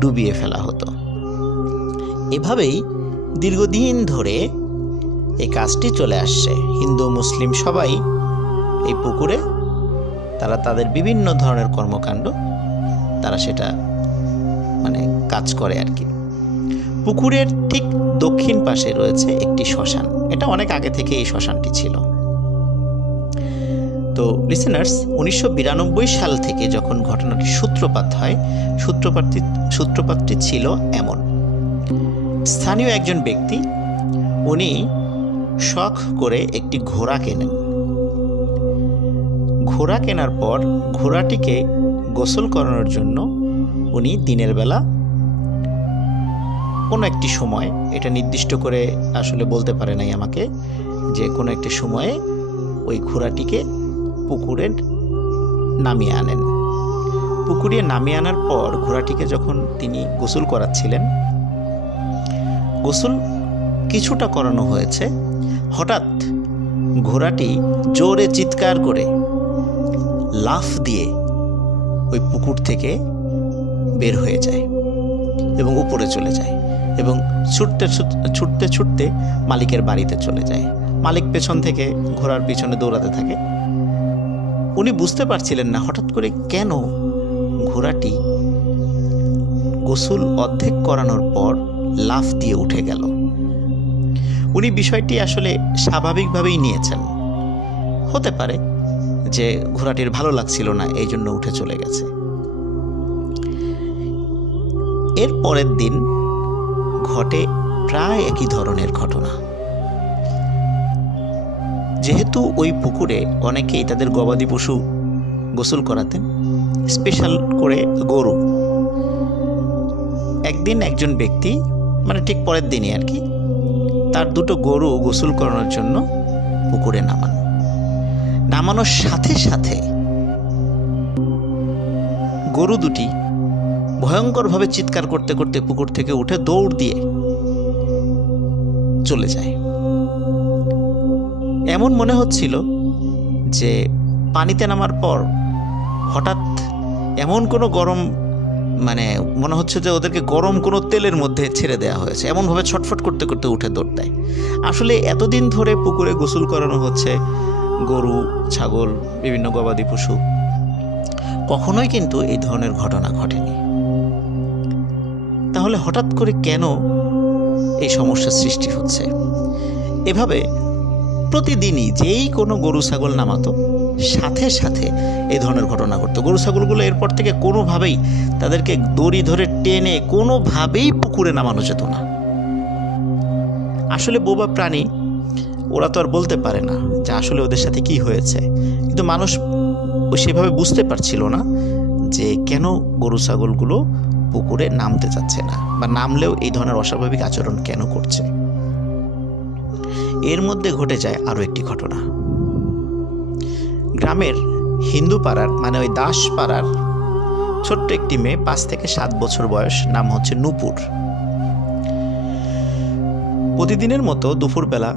ডুবিয়ে ফেলা হতো। এভাবেই দীর্ঘদিন ধরে এই কাজটি চলে আসছে। হিন্দু মুসলিম সবাই এই পুকুরে তারা তাদের বিভিন্ন ধরনের কর্মকাণ্ড তারা সেটা কাজ করে আর কি। পুকুরের ঠিক দক্ষিণ পাশে রয়েছে একটি শ্মশান। এটা অনেক আগে থেকে এই শ্মশানটি ছিল। তো লিসেনার্স, 1992 সাল থেকে যখন ঘটনাটি সূত্রপাত হয়, সূত্রপাতটি ছিল এমন। স্থানীয় একজন ব্যক্তি, উনি শখ করে একটি ঘোড়া কেনেন। ঘোড়া কেনার পর ঘোড়াটিকে গোসল করানোর জন্য উনি দিনের বেলা কোনো একটি সময়, এটা নির্দিষ্ট করে আসলে বলতে পারে নাই আমাকে, যে কোনো একটি সময়ে ওই ঘোড়াটিকে পুকুরে নামিয়ে আনেন। পুকুরে নামিয়ে আনার পর ঘোড়াটিকে যখন তিনি গোসল করাচ্ছিলেন, গোসল কিছুটা করানো হয়েছে, হঠাৎ ঘোড়াটি জোরে চিৎকার করে লাফ দিয়ে ওই পুকুর থেকে বের হয়ে যায় এবং উপরে চলে যায় এবং ছুটতে ছুটতে মালিকের বাড়িতে চলে যায়। মালিক পেছন থেকে ঘোড়ার পিছনে দৌড়াতে থাকে। উনি বুঝতে পারছিলেন না হঠাৎ করে কেন ঘোড়াটি গোসল অর্ধেক করানোর পর লাফ দিয়ে উঠে গেল। উনি বিষয়টি আসলে স্বাভাবিকভাবেই নিয়েছেন। হতে পারে যে ঘোড়াটির ভালো লাগছিল না, এই জন্য উঠে চলে গেছে। এর পরের দিন ঘটে প্রায় একই ধরনের ঘটনা। যেহেতু ওই পুকুরে অনেকেই তাদের গবাদি পশু গোসল করাতেন, স্পেশাল করে গরু। একদিন একজন ব্যক্তি, মানে ঠিক পরের দিনই আর কি, তার দুটো গরু গোসল করানোর জন্য পুকুরে নামানোর সাথে সাথে গরু দুটি ভয়ঙ্করভাবে চিৎকার করতে করতে পুকুর থেকে উঠে দৌড় দিয়ে চলে যায়। এমন মনে হচ্ছিল যে পানিতে নামার পর হঠাৎ এমন কোনো গরম, মানে মনে হচ্ছে যে ওদেরকে গরম কোনো তেলের মধ্যে ছেড়ে দেওয়া হয়েছে, এমনভাবে ছটফট করতে করতে উঠে দৌড় দেয়। আসলে এতদিন ধরে পুকুরে গোসল করানো হচ্ছে গরু, ছাগল, বিভিন্ন গবাদি পশু, কখনোই কিন্তু এই ধরনের ঘটনা ঘটেনি। তাহলে হঠাৎ করে কেন এই সমস্যার সৃষ্টি হচ্ছে? এভাবে প্রতিদিনই যেই কোনো গরু ছাগল নামাতো, সাথে সাথে এই ধরনের ঘটনা ঘটতো। গরু ছাগলগুলো এরপর থেকে কোনোভাবেই তাদেরকে দড়ি ধরে টেনে কোনোভাবেই পুকুরে নামানো যেত না। আসলে বোবা প্রাণী, ওরা তো আর বলতে পারে না যে আসলে ওদের সাথে কি হয়েছে, কিন্তু মানুষ সেভাবে বুঝতে পারছিল না যে কেন গরু ছাগলগুলো পুকুরে নামতে চাচ্ছে না, বা নামলেও এই ধরনের অস্বাভাবিক আচরণ কেন করছে। এর মধ্যে ঘটে যায় আরও একটি ঘটনা। গ্রামের হিন্দু পাড়ার, মানে ওই দাস পাড়ার ছোট্ট একটি মেয়ে, 5 থেকে 7 বছর বয়স, নাম হচ্ছে নূপুর। প্রতিদিনের মতো দুপুরবেলা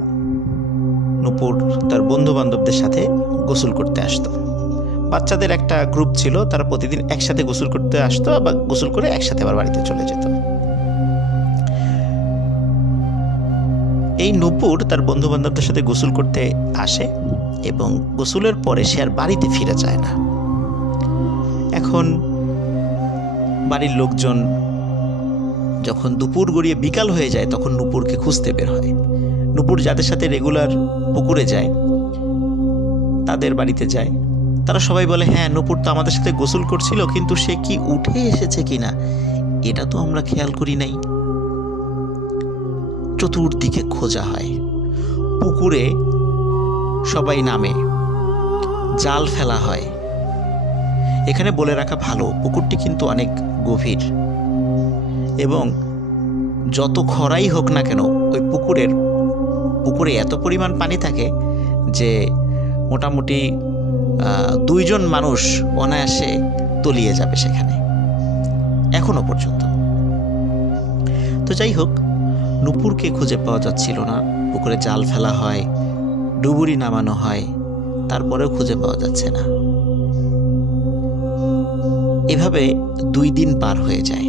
নূপুর তার বন্ধু বান্ধবদের সাথে গোসল করতে আসতো। বাচ্চাদের একটা গ্রুপ ছিল, তারা প্রতিদিন একসাথে গোসল করতে আসতো, বা গোসল করে একসাথে আবার বাড়িতে চলে যেত। এই নূপুর তার বন্ধু বান্ধবদের সাথে গোসল করতে আসে এবং গোসলের পরে সে আর বাড়িতে ফিরে যায় না। এখন বাড়ির লোকজন যখন দুপুর গড়িয়ে বিকাল হয়ে যায়, তখন নূপুরকে খুঁজতে বের হয়। নূপুর যাদের সাথে রেগুলার পুকুরে যায়, তাদের বাড়িতে যায়। তারা সবাই বলে, হ্যাঁ, নূপুর তো আমাদের সাথে গোসল করছিল, কিন্তু সে কি উঠে এসেছে কিনা এটা তো আমরা খেয়াল করি নাই। চতুর্দিকে খোঁজা হয়, পুকুরে সবাই নামে, জাল ফেলা হয়। এখানে বলে রাখা ভালো, পুকুরটি কিন্তু অনেক গভীর, এবং যত খরাই হোক না কেন ওই পুকুরে এত পরিমাণ পানি থাকে যে মোটামুটি 2 জন মানুষ অনায়াসে তলিয়ে যাবে সেখানে, এখনো পর্যন্ত। তো যাই হোক, নূপুরকে খুঁজে পাওয়া যাচ্ছিল না। পুকুরে জাল ফেলা হয়, ডুবুরি নামানো হয়, তারপরেও খুঁজে পাওয়া যাচ্ছে না। এভাবে 2 দিন পার হয়ে যায়,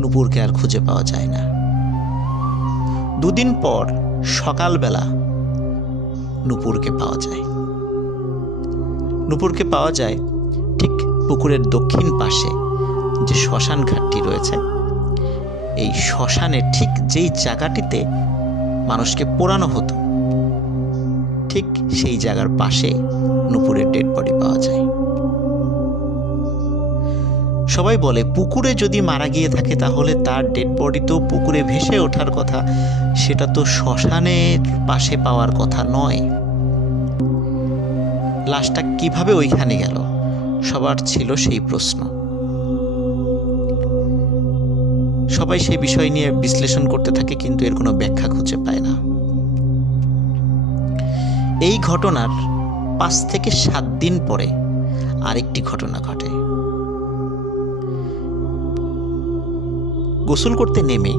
নূপুরকে আর খুঁজে পাওয়া যায় না। 2 দিন পর সকালবেলা নূপুরকে পাওয়া যায়। নূপুরকে পাওয়া যায় ঠিক পুকুরের দক্ষিণ পাশে যে শ্মশান ঘাটটি রয়েছে, এই শ্মশানের ঠিক যেই জায়গাটিতে মানুষকে পোড়ানো হতো, ঠিক সেই জায়গার পাশে নূপুরের ডেড বডি পাওয়া যায়। সবাই বলে, পুকুরে যদি মারা গিয়ে থাকে তাহলে তার ডেড বডি তো পুকুরে ভেসে ওঠার কথা, সেটা তো শ্মশানের পাশে পাওয়ার কথা নয়। লাশটা কিভাবে ওইখানে গেল, সবার ছিল সেই প্রশ্ন। সবাই সেই বিষয় নিয়ে বিশ্লেষণ করতে থাকে, কিন্তু এর কোনো ব্যাখ্যা খুঁজে পায় না। এই ঘটনার 5 থেকে 7 দিন পরে আরেকটি ঘটনা ঘটে। গোসল করতে নেমে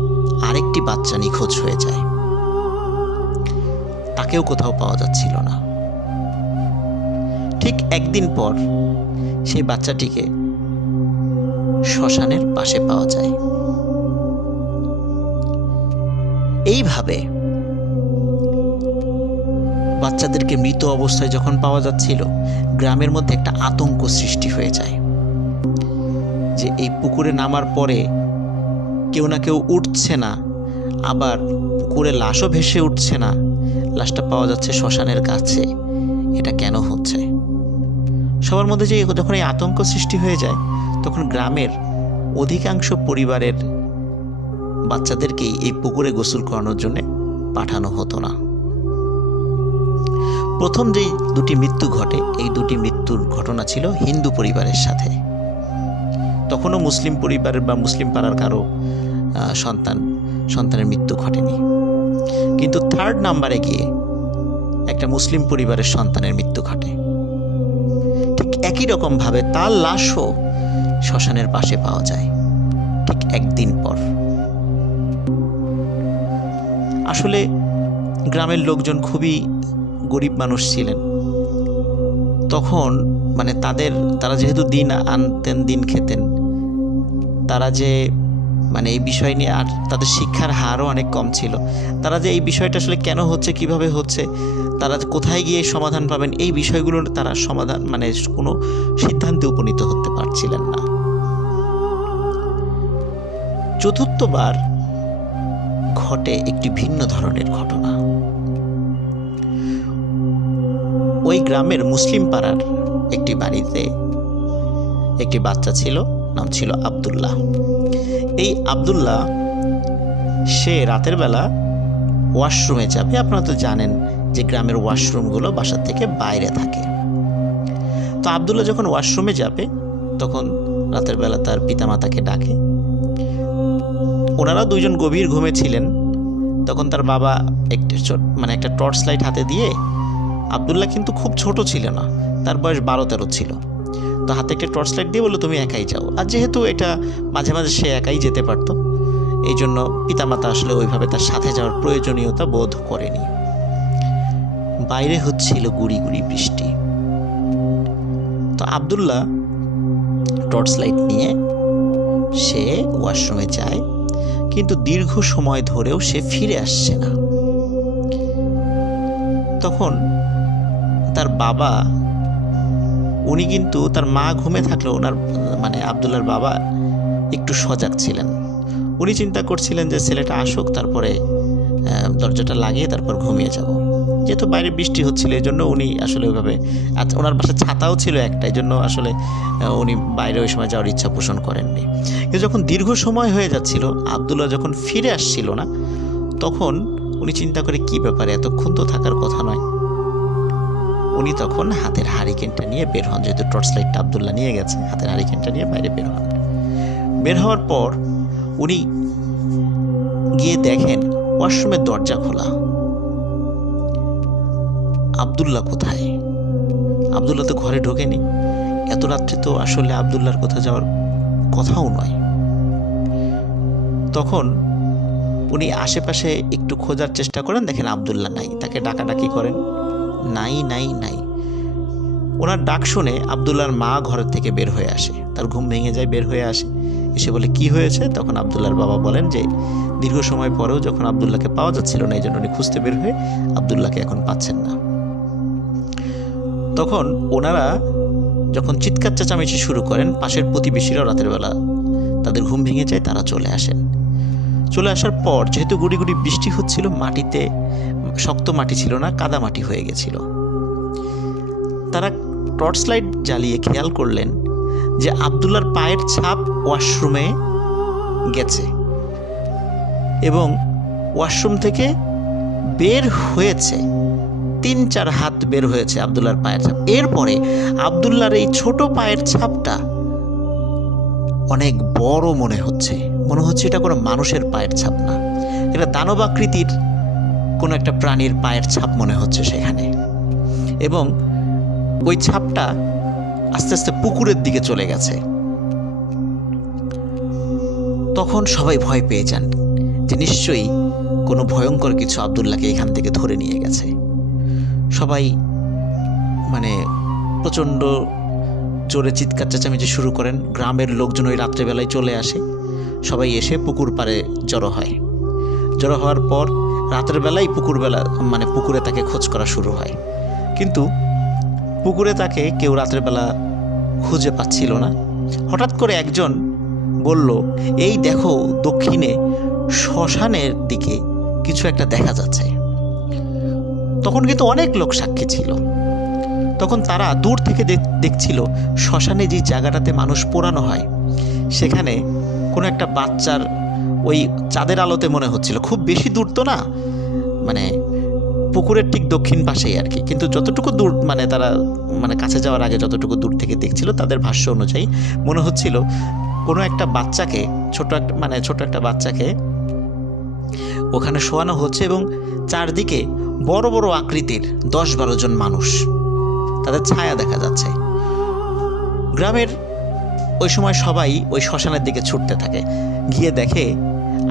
আরেকটি বাচ্চা নিখোঁজ হয়ে যায়। তাকেও কোথাও পাওয়া যাচ্ছিল না। ঠিক 1 দিন পর সেই বাচ্চাটিকে শ্মশানের পাশে পাওয়া যায়। এইভাবে বাচ্চাদেরকে মৃত অবস্থায় যখন পাওয়া যাচ্ছিল, গ্রামের মধ্যে একটা আতঙ্ক সৃষ্টি হয়ে যায় যে এই পুকুরে নামার পরে কেউ না কেউ উঠছে না, আবার পুকুরে লাশও ভেসে উঠছে না, লাশটা পাওয়া যাচ্ছে শ্মশানের কাছে। এটা কেন হচ্ছে। সবার মধ্যে যে যখন এই আতঙ্ক সৃষ্টি হয়ে যায়, তখন গ্রামের অধিকাংশ পরিবারের বাচ্চাদেরকেই এই পুকুরে গোসল করানোর জন্য পাঠানো হতো না। প্রথম যেই দুটি মৃত্যু ঘটে, এই দুটি মৃত্যুর ঘটনা ছিল হিন্দু পরিবারের সাথে। তখনও মুসলিম পরিবারের বা মুসলিম পাড়ার কারো সন্তানের মৃত্যু ঘটেনি। কিন্তু থার্ড নাম্বারে গিয়ে একটা মুসলিম পরিবারের সন্তানের মৃত্যু ঘটে। ঠিক একই রকমভাবে তার লাশও শ্মশানের পাশে পাওয়া যায় ঠিক একদিন পর। আসলে গ্রামের লোকজন খুবই গরিব মানুষ ছিলেন তখন, মানে তারা যেহেতু দিন আনতেন দিন খেতেন, তারা যে মানে এই বিষয় নিয়ে আর তাদের শিক্ষার হারও অনেক কম ছিল। তারা যে এই বিষয়টা আসলে কেন হচ্ছে, কিভাবে হচ্ছে, তারা কোথায় গিয়ে সমাধান পাবেন, এই বিষয়গুলোর তারা সমাধান মানে কোনো সিদ্ধান্তে উপনীত হতে পারছিলেন না। চতুর্থবার ঘটে একটি ভিন্ন ধরনের ঘটনা। ওই গ্রামের মুসলিম পাড়ার একটি বাড়িতে একটি বাচ্চা ছিল, নাম ছিল আব্দুল্লাহ। এই আব্দুল্লাহ সে রাতের বেলা ওয়াশরুমে যাবে। আপনারা তো জানেন যে গ্রামের ওয়াশরুমগুলো বাসার থেকে বাইরে থাকে। তো আব্দুল্লাহ যখন ওয়াশরুমে যাবে তখন রাতের বেলা তার পিতামাতাকে ডাকে। ওনারা দুইজন গভীর ঘুমে ছিলেন। তখন তার বাবা একটা টর্চ লাইট হাতে দিয়ে, আব্দুল্লাহ কিন্তু খুব ছোট ছিল না, তার বয়স 12-13 ছিল, তো হাতে একটা টর্চ লাইট দিয়ে বললো তুমি একাই যাও। আর যেহেতু এটা মাঝে মাঝে সে একাই যেতে পারত, এই জন্য পিতামাতা আসলে ওইভাবে তার সাথে যাওয়ার প্রয়োজনীয়তা বোধ করেনি। বাইরে হচ্ছিল গুড়ি গুড়ি বৃষ্টি। তো আব্দুল্লাহ টর্চ লাইট নিয়ে সে ওয়াশরুমে যায়, কিন্তু দীর্ঘ সময় ধরেও সে ফিরে আসছে না। তখন তার বাবা, উনি কিন্তু তার মা ঘুমে থাকলেও ওনার মানে আব্দুল্লাহর বাবা একটু সজাগ ছিলেন। উনি চিন্তা করছিলেন যে ছেলেটা আসুক, তারপরে দরজাটা লাগিয়ে তারপর ঘুমিয়ে যাব। যেহেতু বাইরে বৃষ্টি হচ্ছিল এই জন্য উনি আসলে ওইভাবে, ওনার বাসায় ছাতাও ছিল একটা, এই জন্য আসলে উনি বাইরে ওই সময় যাওয়ার ইচ্ছা পোষণ করেননি। কিন্তু যখন দীর্ঘ সময় হয়ে যাচ্ছিল, আব্দুল্লাহ যখন ফিরে আসছিল না, তখন উনি চিন্তা করে কি ব্যাপারে, এতক্ষণ তো থাকার কথা নয়। উনি তখন হাতের হারিকেনটা নিয়ে বের হন, যেহেতু টর্চ লাইটটা আব্দুল্লাহ নিয়ে গেছে, হাতের হারিকেনটা নিয়ে বাইরে বের হন। বের হওয়ার পর উনি গিয়ে দেখেন ওয়াশরুমের দরজা খোলা। আব্দুল্লাহ কোথায়? আব্দুল্লাহ তো ঘরে ঢোকেনি। এত রাত্রে তো আসলে আব্দুল্লাহর কোথাও যাওয়ার কথাও নয়। তখন উনি আশেপাশে একটু খোঁজার চেষ্টা করেন, দেখেন আব্দুল্লাহ নাই। তাকে ডাকাডাকি করেন, নাই নাই নাই। ওনার ডাক শুনে আব্দুল্লাহর মা ঘরের থেকে বের হয়ে আসে, তার ঘুম ভেঙে যায়, বের হয়ে আসে, এসে বলে কি হয়েছে। তখন আব্দুল্লাহর বাবা বলেন যে দীর্ঘ সময় পরেও যখন আব্দুল্লাহকে পাওয়া যাচ্ছিল না, এই জন্য উনি খুঁজতে বের হয়ে আব্দুল্লাহকে এখন পাচ্ছেন না। তখন ওনারা যখন চিৎকার চেঁচামেচি শুরু করেন, পাশের প্রতিবেশীরাও রাতের বেলা তাদের ঘুম ভেঙে যায়, তারা চলে আসেন। চলে আসার পর যেহেতু গুড়ি গুড়ি বৃষ্টি হচ্ছিল, মাটিতে শক্ত মাটি ছিল না, কাদা মাটি হয়ে গেছিল। তারা টর্চ লাইট জ্বালিয়ে খেয়াল করলেন যে আব্দুল্লাহর পায়ের ছাপ ওয়াশরুমে গেছে এবং ওয়াশরুম থেকে বের হয়েছে 3-4 হাত বের হয়েছে আব্দুল্লাহর পায়ের ছাপ। এরপরে আব্দুল্লাহর এই ছোট পায়ের ছাপটা অনেক বড় মনে হচ্ছে এটা কোনো মানুষের পায়ের ছাপ না, এটা দানবাকৃতির কোনো একটা প্রাণীর পায়ের ছাপ মনে হচ্ছে সেখানে। এবং ওই ছাপটা আস্তে আস্তে পুকুরের দিকে চলে গেছে। তখন সবাই ভয় পেয়ে যান যে নিশ্চয়ই কোনো ভয়ঙ্কর কিছু আব্দুল্লাহকে এখান থেকে ধরে নিয়ে গেছে। সবাই মানে প্রচণ্ড জোরে চিৎকার চেঁচামেচি শুরু করেন। গ্রামের লোকজন ওই রাত্রেবেলায় চলে আসে, সবাই এসে পুকুর পাড়ে জড়ো হয়। জড়ো হওয়ার পর রাতের বেলায় পুকুরে তাকে খোঁজ করা শুরু হয়, কিন্তু পুকুরে তাকে কেউ রাতের বেলা খুঁজে পাচ্ছিল না। হঠাৎ করে একজন বলল, এই দেখো দক্ষিণে শ্মশানের দিকে কিছু একটা দেখা যাচ্ছে। তখন কিন্তু অনেক লোক সাক্ষী ছিল। তখন তারা দূর থেকে দেখছিল শ্মশানে যে জায়গাটাতে মানুষ পোড়ানো হয় সেখানে কোনো একটা বাচ্চার ওই চাঁদের আলোতে মনে হচ্ছিল, খুব বেশি দূর তো না, মানে পুকুরের ঠিক দক্ষিণ পাশেই আর কি, কিন্তু যতটুকু দূর মানে তারা মানে কাছে যাওয়ার আগে যতটুকু দূর থেকে দেখছিল তাদের ভাষ্য অনুযায়ী মনে হচ্ছিল কোনো একটা বাচ্চাকে ছোট একটা বাচ্চাকে ওখানে শোয়ানো হচ্ছে এবং চারদিকে বড় বড় আকৃতির 10-12 জন মানুষ, তাদের ছায়া দেখা যাচ্ছে। গ্রামের ওই সময় সবাই ওই শ্মশানের দিকে ছুটতে থাকে, গিয়ে দেখে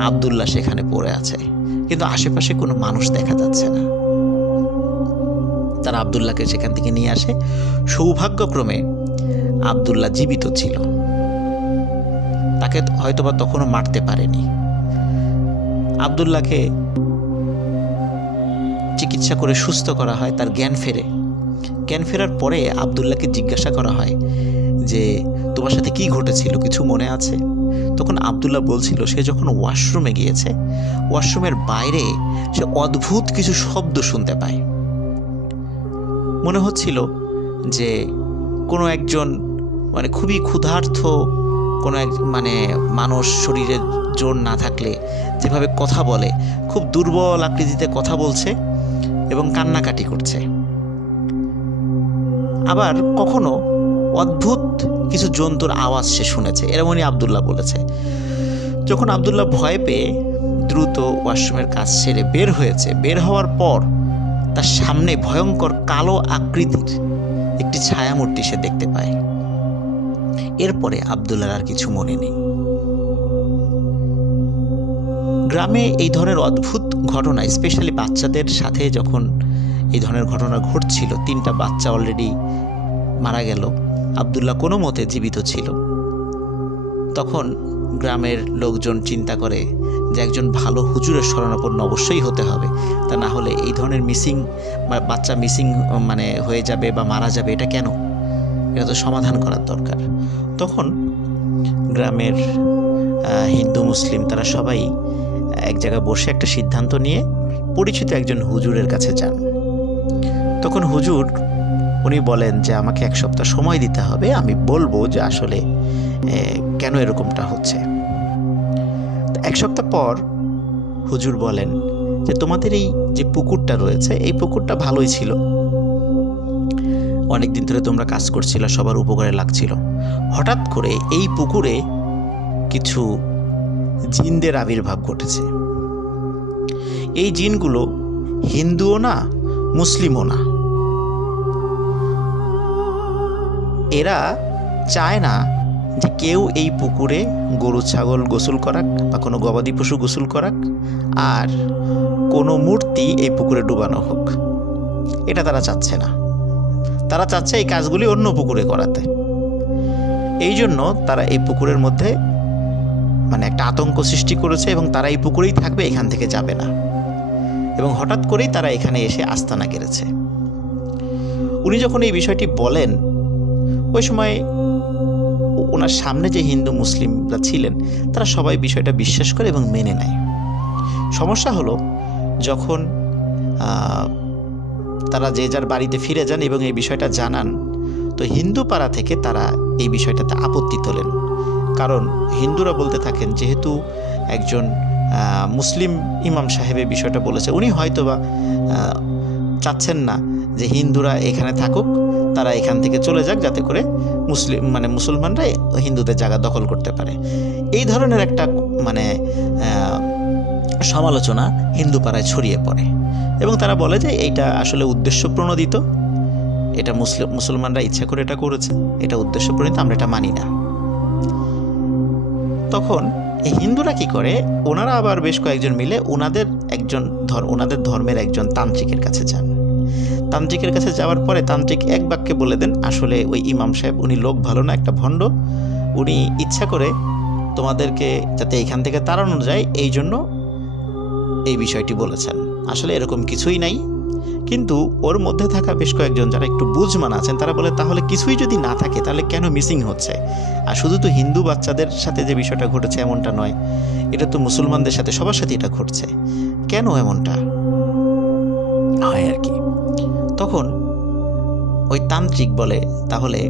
আব্দুল্লাহ সেখানে পড়ে আছে, কিন্তু আশেপাশে কোনো মানুষ দেখা যাচ্ছে না। তারা আব্দুল্লাহকে সেখান থেকে নিয়ে আসে। সৌভাগ্যক্রমে আব্দুল্লাহ জীবিত ছিল, তাকে হয়তোবা তখনও মারতে পারেনি। আব্দুল্লাহকে চিকিৎসা করে সুস্থ করা হয়, তার জ্ঞান ফেরে। জ্ঞান ফেরার পরে আব্দুল্লাহকে জিজ্ঞাসা করা হয় যে তোমার সাথে কি ঘটেছিল, কিছু মনে আছে? তখন আব্দুল্লাহ বলছিল সে যখন ওয়াশরুমে গিয়েছে, ওয়াশরুমের বাইরে সে অদ্ভুত কিছু শব্দ শুনতে পায়। মনে হচ্ছিল যে কোনো একজন মানে খুবই ক্ষুধার্ত কোনো এক মানে মানুষ, শরীরে জোর না থাকলে যেভাবে কথা বলে, খুব দুর্বল আকৃতিতে কথা বলছে এবং কান্নাকাটি করছে। আবার কখনো অদ্ভুত কিছু জন্তুর আওয়াজ সে শুনেছে, এরকমই আব্দুল্লাহ বলেছে। যখন আব্দুল্লাহ ভয় পেয়ে দ্রুত ওয়াশরুমের কাজ সেরে বের হয়েছে, বের হওয়ার পর তার সামনে ভয়ঙ্কর কালো আকৃতির একটি ছায়ামূর্তি সে দেখতে পায়। এরপরে আব্দুল্লাহর আর কিছু মনে নেই। গ্রামে এই ধরনের অদ্ভুত ঘটনা, স্পেশালি বাচ্চাদের সাথে যখন এই ধরনের ঘটনা ঘটছিল, 3টা বাচ্চা অলরেডি মারা গেল, আব্দুল্লাহ কোনো মতে জীবিত ছিল, তখন গ্রামের লোকজন চিন্তা করে যে একজন ভালো হুজুরের শরণাপন্ন অবশ্যই হতে হবে, তা না হলে এই ধরনের বাচ্চা মিসিং মানে হয়ে যাবে বা মারা যাবে, এটা কেন, এটা তো সমাধান করার দরকার। তখন গ্রামের হিন্দু মুসলিম তারা সবাই এক জায়গায় বসে একটা সিদ্ধান্ত নিয়ে পরিচিত একজন হুজুরের কাছে যান। তখন হুজুর উনি বলেন যে আমাকে 1 সপ্তাহ সময় দিতে হবে, আমি বলবো যে আসলে কেন এরকমটা হচ্ছে। 1 সপ্তাহ পর হুজুর বলেন যে তোমাদের এই যে পুকুরটা রয়েছে, এই পুকুরটা ভালোই ছিল, অনেক দিন ধরে তোমরা কাজ করছিলে, সবার উপকারে লাগছিল। হঠাৎ করে এই পুকুরে কিছু জিনদের আবির্ভাব ঘটেছে। এই জিনগুলো হিন্দুও না, মুসলিমও না। এরা চায় না যে কেউ এই পুকুরে গরু ছাগল গোসল করাক বা কোনো গবাদি পশু গোসল করাক, আর কোনো মূর্তি এই পুকুরে ডুবানো হোক, এটা তারা চাচ্ছে না। তারা চাচ্ছে এই কাজগুলি অন্য পুকুরে করাতে। এই জন্য তারা এই পুকুরের মধ্যে মানে একটা আতঙ্ক সৃষ্টি করেছে এবং তারা এই পুকুরেই থাকবে, এখান থেকে যাবে না। এবং হঠাৎ করেই তারা এখানে এসে আস্তানা গেড়েছে। উনি যখন এই বিষয়টি বলেন, ওই সময় ওনার সামনে যে হিন্দু মুসলিমরা ছিলেন তারা সবাই বিষয়টা বিশ্বাস করে এবং মেনে নেয়। সমস্যা হলো যখন তারা যে যার বাড়িতে ফিরে যান এবং এই বিষয়টা জানান, তো হিন্দু পাড়া থেকে তারা এই বিষয়টাতে আপত্তি তোলেন। কারণ হিন্দুরা বলতে থাকেন যেহেতু একজন মুসলিম ইমাম সাহেবের বিষয়টা বলেছে, উনি হয়তোবা চাচ্ছেন না যে হিন্দুরা এখানে থাকুক, তারা এখান থেকে চলে যাক যাতে করে মুসলমানরা হিন্দুদের জায়গা দখল করতে পারে। এই ধরনের একটা সমালোচনা হিন্দু পাড়ায় ছড়িয়ে পড়ে এবং তারা বলে যে এইটা আসলে উদ্দেশ্য প্রণোদিত, এটা মুসলমানরা ইচ্ছা করে এটা করেছে, এটা উদ্দেশ্য প্রণোদিত, আমরা এটা মানি না। তখন এই হিন্দুরা কি করে, ওনারা আবার বেশ কয়েকজন মিলে ওনাদের ধর্মের একজন তান্ত্রিকের কাছে যান। তান্ত্রিকের কাছে যাওয়ার পরে তান্ত্রিক এক বাক্যে বলে দেন, আসলে ওই ইমাম সাহেব উনি লোক ভালো না, একটা ভণ্ড, উনি ইচ্ছা করে তোমাদেরকে যাতে এখান থেকে তাড়ানো যায় এই জন্য এই বিষয়টি বলেছেন। আসলে এরকম কিছুই নাই। কিন্তু ওর মধ্যে থাকা বেশ কয়েকজন যারা একটু বুঝমান আছেন তারা বলে, তাহলে কিছুই যদি না থাকে তাহলে কেন মিসিং হচ্ছে? আর শুধু তো হিন্দু বাচ্চাদের সাথে যে বিষয়টা ঘটেছে এমনটা নয়, এটা তো মুসলমানদের সাথে সবার সাথে এটা ঘটছে, কেন এমনটা হয় আর কি। তখন ওই তান্ত্রিক বলে, তাহলে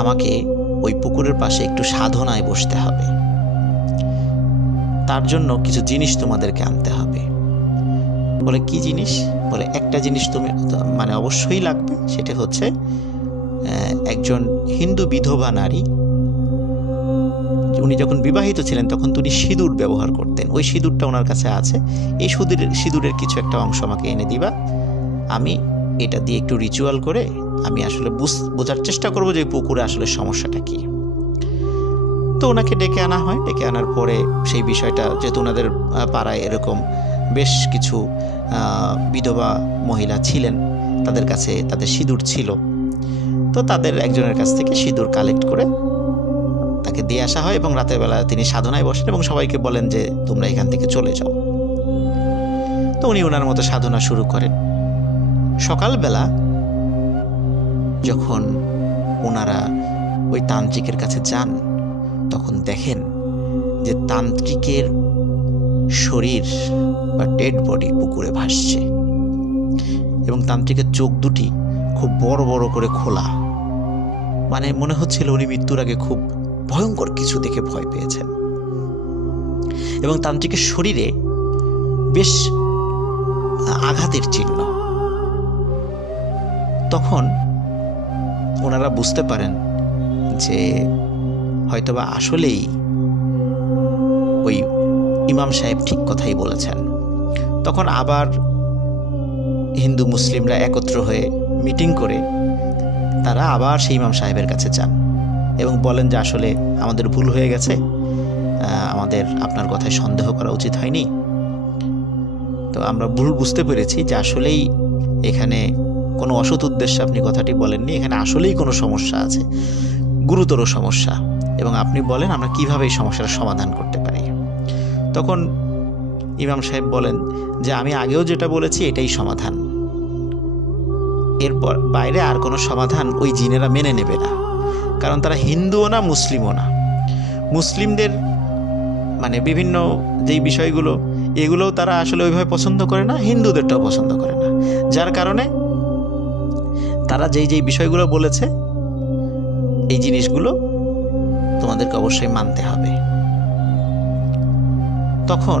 আমাকে ওই পুকুরের পাশে একটু সাধনায় বসতে হবে, তার জন্য কিছু জিনিস তোমাদেরকে আনতে হবে। বলে কি জিনিস? বলে একটা জিনিস তুমি মানে অবশ্যই লাগবে, সেটা হচ্ছে একজন হিন্দু বিধবা নারী, উনি যখন বিবাহিত ছিলেন তখন তিনি সিঁদুর ব্যবহার করতেন, ওই সিঁদুরটা ওনার কাছে আছে, এই সিঁদুরের কিছু একটা অংশ আমাকে এনে দিবা, আমি এটা দিয়ে একটু রিচুয়াল করে আমি আসলে বোঝার চেষ্টা করব যে পুকুরে আসলে সমস্যাটা কি। তো ওনাকে ডেকে আনা হয়। ডেকে আনার পরে সেই বিষয়টা, যেহেতু ওনাদের পাড়ায় এরকম বেশ কিছু বিধবা মহিলা ছিলেন, তাদের কাছে তাদের সিঁদুর ছিল, তো তাদের একজনের কাছ থেকে সিঁদুর কালেক্ট করে তাকে দিয়ে আসা হয় এবং রাতের বেলা তিনি সাধনায় বসেন এবং সবাইকে বলেন যে তোমরা এখান থেকে চলে যাও। তো উনি ওনার মতো সাধনা শুরু করেন। সকালবেলা যখন ওনারা ওই তান্ত্রিকের কাছে যান তখন দেখেন যে তান্ত্রিকের শরীর বা ডেড বডি পুকুরে ভাসছে এবং তান্ত্রিকের চোখ দুটি খুব বড় বড় করে খোলা, মানে মনে হচ্ছিল উনি মৃত্যুর আগে খুব ভয়ঙ্কর কিছু দেখে ভয় পেয়েছেন। এবং তান্ত্রিকের শরীরে বেশ আঘাতের চিহ্ন। তখন ওনারা বুঝতে পারেন যে হয়তোবা আসলেই ওই ইমাম সাহেব ঠিক কথাই বলেছেন। তখন আবার হিন্দু মুসলিমরা একত্র হয়ে মিটিং করে তারা আবার সেই ইমাম সাহেবের কাছে যান এবং বলেন যে আসলে আমাদের ভুল হয়ে গেছে, আমাদের আপনার কথায় সন্দেহ করা উচিত হয়নি, তো আমরা ভুল বুঝতে পেরেছি যে আসলেই এখানে কোনো অসৎ উদ্দেশ্যে আপনি কথাটি বলেননি, এখানে আসলেই কোনো সমস্যা আছে, গুরুতর সমস্যা, এবং আপনি বলেন আমরা কিভাবে এই সমস্যার সমাধান করতে পারি। তখন ইমাম সাহেব বলেন যে আমি আগেও যেটা বলেছি এটাই সমাধান, এরপর বাইরে আর কোনো সমাধান ওই জিনেরা মেনে নেবে না, কারণ তারা হিন্দুও না মুসলিমও না। মুসলিমদের মানে বিভিন্ন যেই বিষয়গুলো এগুলোও তারা আসলে ওইভাবে পছন্দ করে না, হিন্দুদেরটাও পছন্দ করে না, যার কারণে তারা যেই বিষয়গুলো বলেছে এই জিনিসগুলো তোমাদেরকে অবশ্যই মানতে হবে। তখন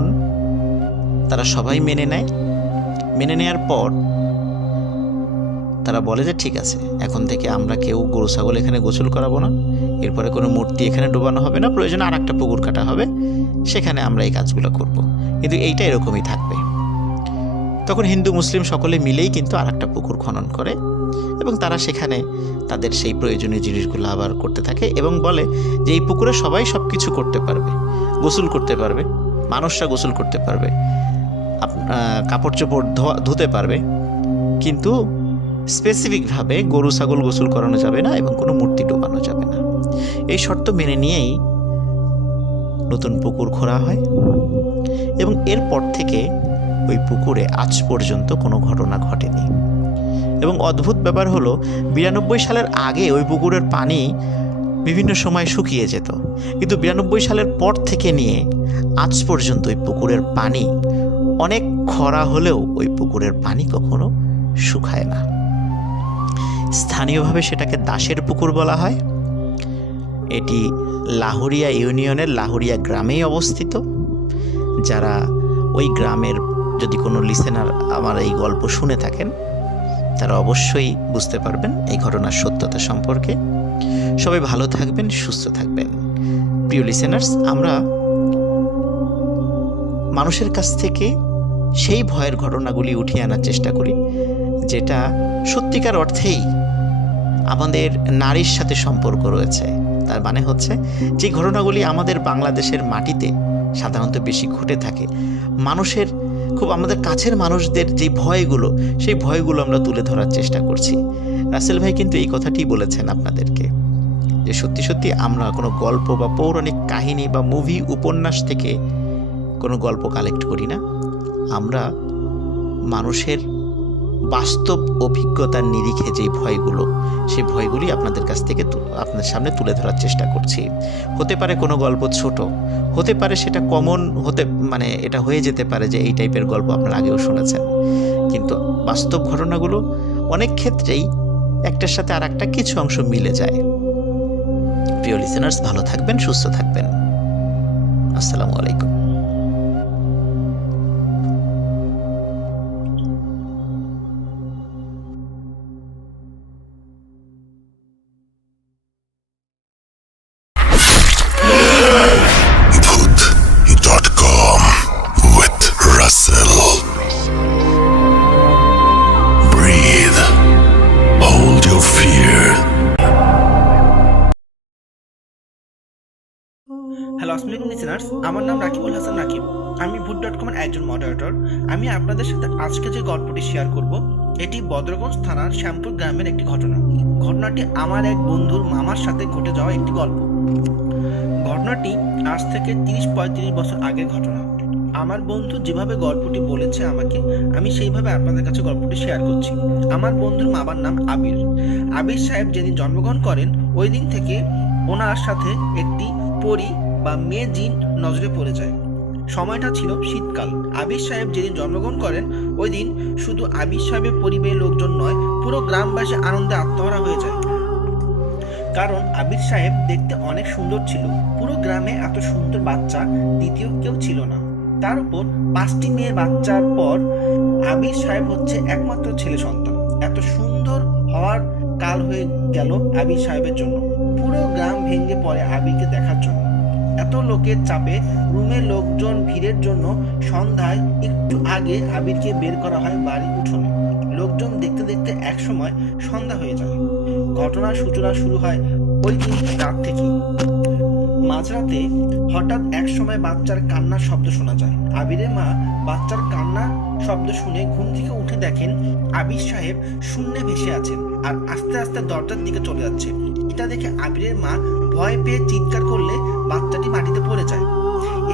তারা সবাই মেনে নেয়। মেনে নেওয়ার পর তারা বলে যে ঠিক আছে, এখন থেকে আমরা কেউ গরু ছাগল এখানে গোসল করাবো না, এরপরে কোনো মূর্তি এখানে ডোবানো হবে না, প্রয়োজনে আর একটা পুকুর কাটা হবে, সেখানে আমরা এই কাজগুলো করব, কিন্তু এইটা এরকমই থাকবে। তখন হিন্দু মুসলিম সকলে মিলেই কিন্তু আর একটা পুকুর খনন করে এবং তারা সেখানে তাদের সেই প্রয়োজনীয় জিনিসগুলো আবার করতে থাকে এবং বলে যে এই পুকুরে সবাই সব কিছু করতে পারবে, গোসল করতে পারবে, মানুষরা গোসল করতে পারবে, কাপড় চোপড় ধুতে পারবে, কিন্তু স্পেসিফিকভাবে গরু ছাগল গোসল করানো যাবে না এবং কোনো মূর্তি ডোবানো যাবে না। এই শর্ত মেনে নিয়েই নতুন পুকুর খোঁড়া হয় এবং এরপর থেকে ওই পুকুরে আজ পর্যন্ত কোনো ঘটনা ঘটেনি। এবং অদ্ভুত ব্যাপার হলো 92 সালের আগে ওই পুকুরের পানি বিভিন্ন সময় শুকিয়ে যেত, কিন্তু 92 সালের পর থেকে নিয়ে আজ পর্যন্ত ওই পুকুরের পানি অনেক খরা হলেও ওই পুকুরের পানি কখনো শুকায় না। স্থানীয়ভাবে সেটাকে দাসের পুকুর বলা হয়। এটি লাহুরিয়া ইউনিয়নের লাহুরিয়া গ্রামেই অবস্থিত। যারা ওই গ্রামের যদি কোনো লিসেনার আমার এই গল্প শুনে থাকেন তারা অবশ্যই বুঝতে পারবেন এই ঘটনার সত্যতা সম্পর্কে। সবাই ভালো থাকবেন, সুস্থ থাকবেন। প্রিয় লিসেনার্স, আমরা মানুষের কাছ থেকে সেই ভয়ের ঘটনাগুলি উঠিয়ে আনার চেষ্টা করি যেটা সত্যিকার অর্থেই আমাদের নারীর সাথে সম্পর্ক রয়েছে। তার মানে হচ্ছে যে ঘটনাগুলি আমাদের বাংলাদেশের মাটিতে সাধারণত বেশি ঘটে থাকে, মানুষের খুব আমাদের কাছের মানুষদের যে ভয়গুলো, সেই ভয়গুলো আমরা তুলে ধরার চেষ্টা করছি। রাসেল ভাই কিন্তু এই কথাটি বলেছেন আপনাদেরকে যে সত্যি সত্যি আমরা কোনো গল্প বা পৌরাণিক কাহিনী বা মুভি উপন্যাস থেকে কোনো গল্প কালেক্ট করি না, আমরা মানুষের বাস্তব অভিজ্ঞতার নিরিখে যে ভয়গুলো, সেই ভয়গুলি আপনাদের কাছ থেকে আপনাদের সামনে তুলে ধরার চেষ্টা করছি। হতে পারে কোনো গল্প ছোট, হতে পারে সেটা কমন, মানে এটা হয়ে যেতে পারে যে এই টাইপের গল্প আপনারা আগেও শুনেছেন, কিন্তু বাস্তব ঘটনাগুলো অনেক ক্ষেত্রেই একটার সাথে আর একটা কিছু অংশ মিলে যায়। প্রিয় লিসেনার্স, ভালো থাকবেন, সুস্থ থাকবেন। আসসালামু আলাইকুম। Bhoot.com with Russell. Breathe. Hold your fear. Hello, আসসালামু আলাইকুম লিসেনার্স, আমার নাম রাকিবুল হাসান রাকিব। আমি ভূত.com-এর একজন মডারেটর। আমি আপনাদের সাথে আজকে যে গল্পটি শেয়ার করব, এটি বদরগঞ্জ থানার শ্যামপুর গ্রামের একটি ঘটনা। ঘটনাটি আমার এক বন্ধুর মামার সাথে ঘটে যাওয়া একটি গল্প। ঘটনাটি আজ থেকে 30-35 বছর আগের ঘটনা। আমার বন্ধু যেভাবে গল্পটি বলেছে আমাকে, আমি সেইভাবে আপনাদের কাছে গল্পটি শেয়ার করছি। আমার বন্ধুর মামার নাম আবির। আবির সাহেব যেদিন জন্মগ্রহণ করেন, ওই দিন থেকে ওনার সাথে একটি পরী বা মেয়ে জিন নজরে পড়ে যায়। সময়টা ছিল শীতকাল। আবির সাহেব যেদিন জন্মগ্রহণ করেন, ওই দিন শুধু আবির সাহেবের পরিবারের লোকজন নয়, পুরো গ্রামবাসী আনন্দে আত্মহারা হয়ে যায়। কারণ আবির সাহেব দেখতে অনেক সুন্দর ছিল। পুরো গ্রামে এত সুন্দর বাচ্চা দ্বিতীয় কেউ ছিল না। তার উপর 5টি মেয়ের বাচ্চার পর আবির সাহেব হচ্ছে একমাত্র ছেলে সন্তান। এত সুন্দর হওয়ার কাল হয়ে গেল আবির সাহেবের জন্য। পুরো গ্রাম ভেঙে পড়ে আবিরকে দেখার জন্য। এত লোকের চাপে রুমের লোকজন ভিড়ের জন্য সন্ধ্যায় একটু আগে আবিরকে বের করা হয় বাড়ির উঠোনে। লোকজন দেখতে দেখতে একসময় সন্ধ্যা হয়ে যায়। ঘটনার সূচনা শুরু হয় ওই দিন রাত থেকে। মাঝরাতে হঠাৎ এক সময় বাচ্চার কান্নার শব্দ শোনা যায়। আবিরের মা বাচ্চার কান্নার শব্দ শুনে ঘুম থেকে উঠে দেখেন আবির সাহেব শূন্যে ভেসে আছেন আর আস্তে আস্তে দরজার দিকে চলে যাচ্ছে। এটা দেখে আবিরের মা ভয় পেয়ে চিৎকার করলে বাচ্চাটি মাটিতে পড়ে যায়।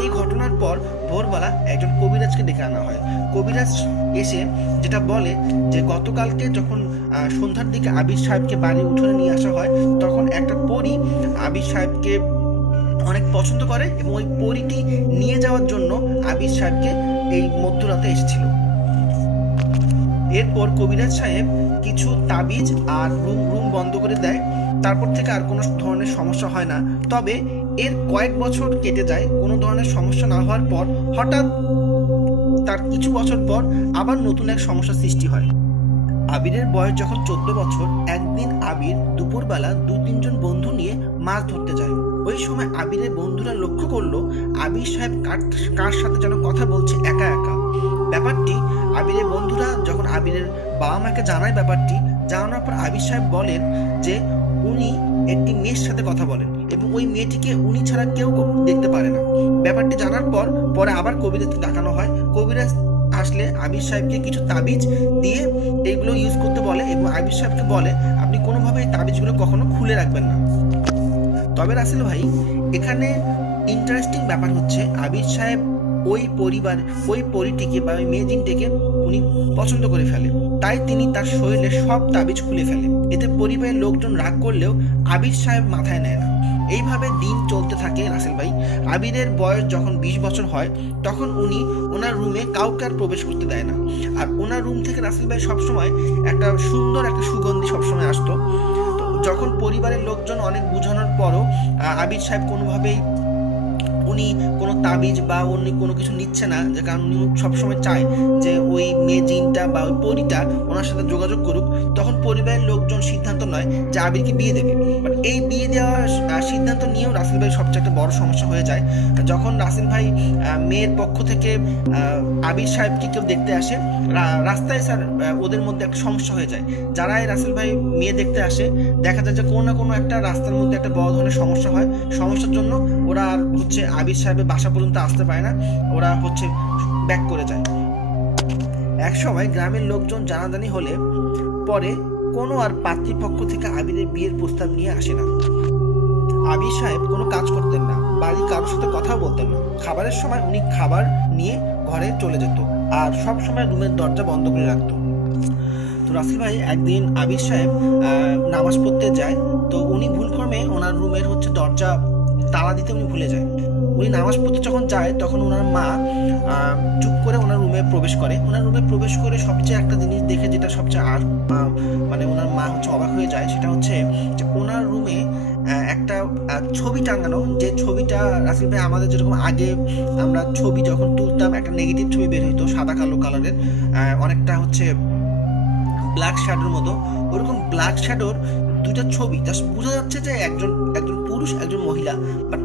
এই ঘটনার পর ভোরবেলা একজন কবিরাজকে ডেকে আনা হয়। কবিরাজ এসে যেটা বলে যে গতকালকে যখন সন্ধ্যার দিকে আবির সাহেবকে বাড়ির উঠোনে নিয়ে আসা হয়, তখন একটা পরী আবির সাহেবকে অনেক পছন্দ করে এবং ওই পরীটি নিয়ে যাওয়ার জন্য আবির সাহেবকে এই মধ্যরাতে এসেছিল। এরপর কবিরাজ সাহেব কিছু তাবিজ আর রুম বন্ধ করে দেয়। তারপর থেকে আর কোনো ধরনের সমস্যা হয় না। তবে এর কয়েক বছর কেটে যায়, কোনো ধরনের সমস্যা না হওয়ার পর হঠাৎ তার কিছু বছর পর আবার নতুন এক সমস্যার সৃষ্টি হয়। আবিরের বয়স যখন 14 বছর, একদিন আবির দুপুরবেলা 2-3 বন্ধু নিয়ে মাছ ধরতে যায়। ওই সময় আবিরের বন্ধুরা লক্ষ্য করলো আবির সাহেব কার সাথে যেন কথা বলছে একা একা। ব্যাপারটি আবিরের বন্ধুরা যখন আবিরের বাবা মাকে জানায়, ব্যাপারটি জানানোর পর আবির সাহেব বলেন যে উনি একটি মেয়ের সাথে কথা বলেন এবং ওই মেয়েটিকে উনি ছাড়া কেউ দেখতে পারে না। ব্যাপারটি জানার পর পরে আবার কবিরাজকে ডাকানো হয়। কবিরাজ আসলে আবির সাহেবকে কিছু তাবিজ দিয়ে এইগুলো ইউজ করতে বলে এবং আবির সাহেবকে বলে আপনি কোনোভাবে এই তাবিজগুলো কখনো খুলে রাখবেন না। তবে রাসেল ভাই, এখানে ইন্টারেস্টিং ব্যাপার হচ্ছে আবির সাহেব ওই পরীটিকে বা ওই মেয়েজিনটিকে উনি পছন্দ করে ফেলে। তাই তিনি তার শরীরে সব তাবিজ খুলে ফেলে। এতে পরিবারের লোকজন রাগ করলেও আবির সাহেব মাথায় নেয় না। এইভাবে দিন চলতে থাকে রাসেল ভাই। আবিরের বয়স যখন 20 বছর হয়, তখন উনি ওনার রুমে কাউকে আর প্রবেশ করতে দেয় না। আর ওনার রুম থেকে রাসেল ভাই সবসময় একটা সুন্দর একটা সুগন্ধি সবসময় আসতো। তো যখন পরিবারের লোকজন অনেক বোঝানোর পরও আবির সাহেব কোনোভাবেই উনি কোনো তাবিজ বা অন্য কোনো কিছু নিচ্ছে না, যে কারণ উনি সবসময় চায় যে ওই মেয়ে জিনটা বা ওই পরীটা ওনার সাথে যোগাযোগ করুক। তখন পরিবারের লোকজন সিদ্ধান্ত নয় যে আবিরকে বিয়ে দেবে। বাট এই বিয়ে দেওয়ার সিদ্ধান্ত নিয়েও রাসেল ভাই সবচেয়ে একটা বড় সমস্যা হয়ে যায়। যখন রাসেল ভাই মেয়ের পক্ষ থেকে আবির সাহেবকে কেউ দেখতে আসে, রাস্তায় স্যার ওদের মধ্যে একটা সমস্যা হয়ে যায়। যারাই রাসেল ভাই মেয়ে দেখতে আসে, দেখা যায় যে কোনো না কোনো একটা রাস্তার মধ্যে একটা বড় ধরনের সমস্যা হয়। সমস্যার জন্য ওরা আর হচ্ছে আবির সাহেবের বাসা পর্যন্ত আসতে পারে না, ওরা হচ্ছে ব্যাক করে যায়। এক সময় গ্রামের লোকজন জানাজানি হলে পরে কোনো আর পাত্রীপক্ষ থেকে আবিরের বিয়ের প্রস্তাব নিয়ে আসে না। আবির সাহেব কোনো কাজ করতেন না, বাড়ির কারোর সাথে কথা বলতেন না। খাবারের সময় উনি খাবার নিয়ে ঘরে চলে যেত আর সব সময় রুমের দরজা বন্ধ করে রাখতো। তো রাসেল ভাই একদিন আবির সাহেব নামাজ পড়তে যায়। তো উনি ভুলক্রমে ওনার রুমের হচ্ছে দরজা তালা দিতে উনি ভুলে যায়। উনি নামাজ পড়তে যখন যায় তখন ওনার মা চুপ করে ওনার রুমে প্রবেশ করে। ওনার রুমে প্রবেশ করে সবচেয়ে একটা জিনিস দেখে যেটা সবচেয়ে মানে ওনার মা হচ্ছে অবাক হয়ে যায়, সেটা হচ্ছে যে ওনার রুমে একটা ছবি টাঙানো, যে ছবিটা রাসেল ভাই আমাদের যেরকম আগে আমরা ছবি যখন তুলতাম একটা নেগেটিভ ছবি বের হইতো সাদা কালো কালারের, অনেকটা হচ্ছে ব্ল্যাক শ্যাডোর মতো, ওরকম ব্ল্যাক শ্যাডোর দুইটা ছবি। জাস্ট বোঝা যাচ্ছে যে একজন পুরুষ একজন মহিলা, বাট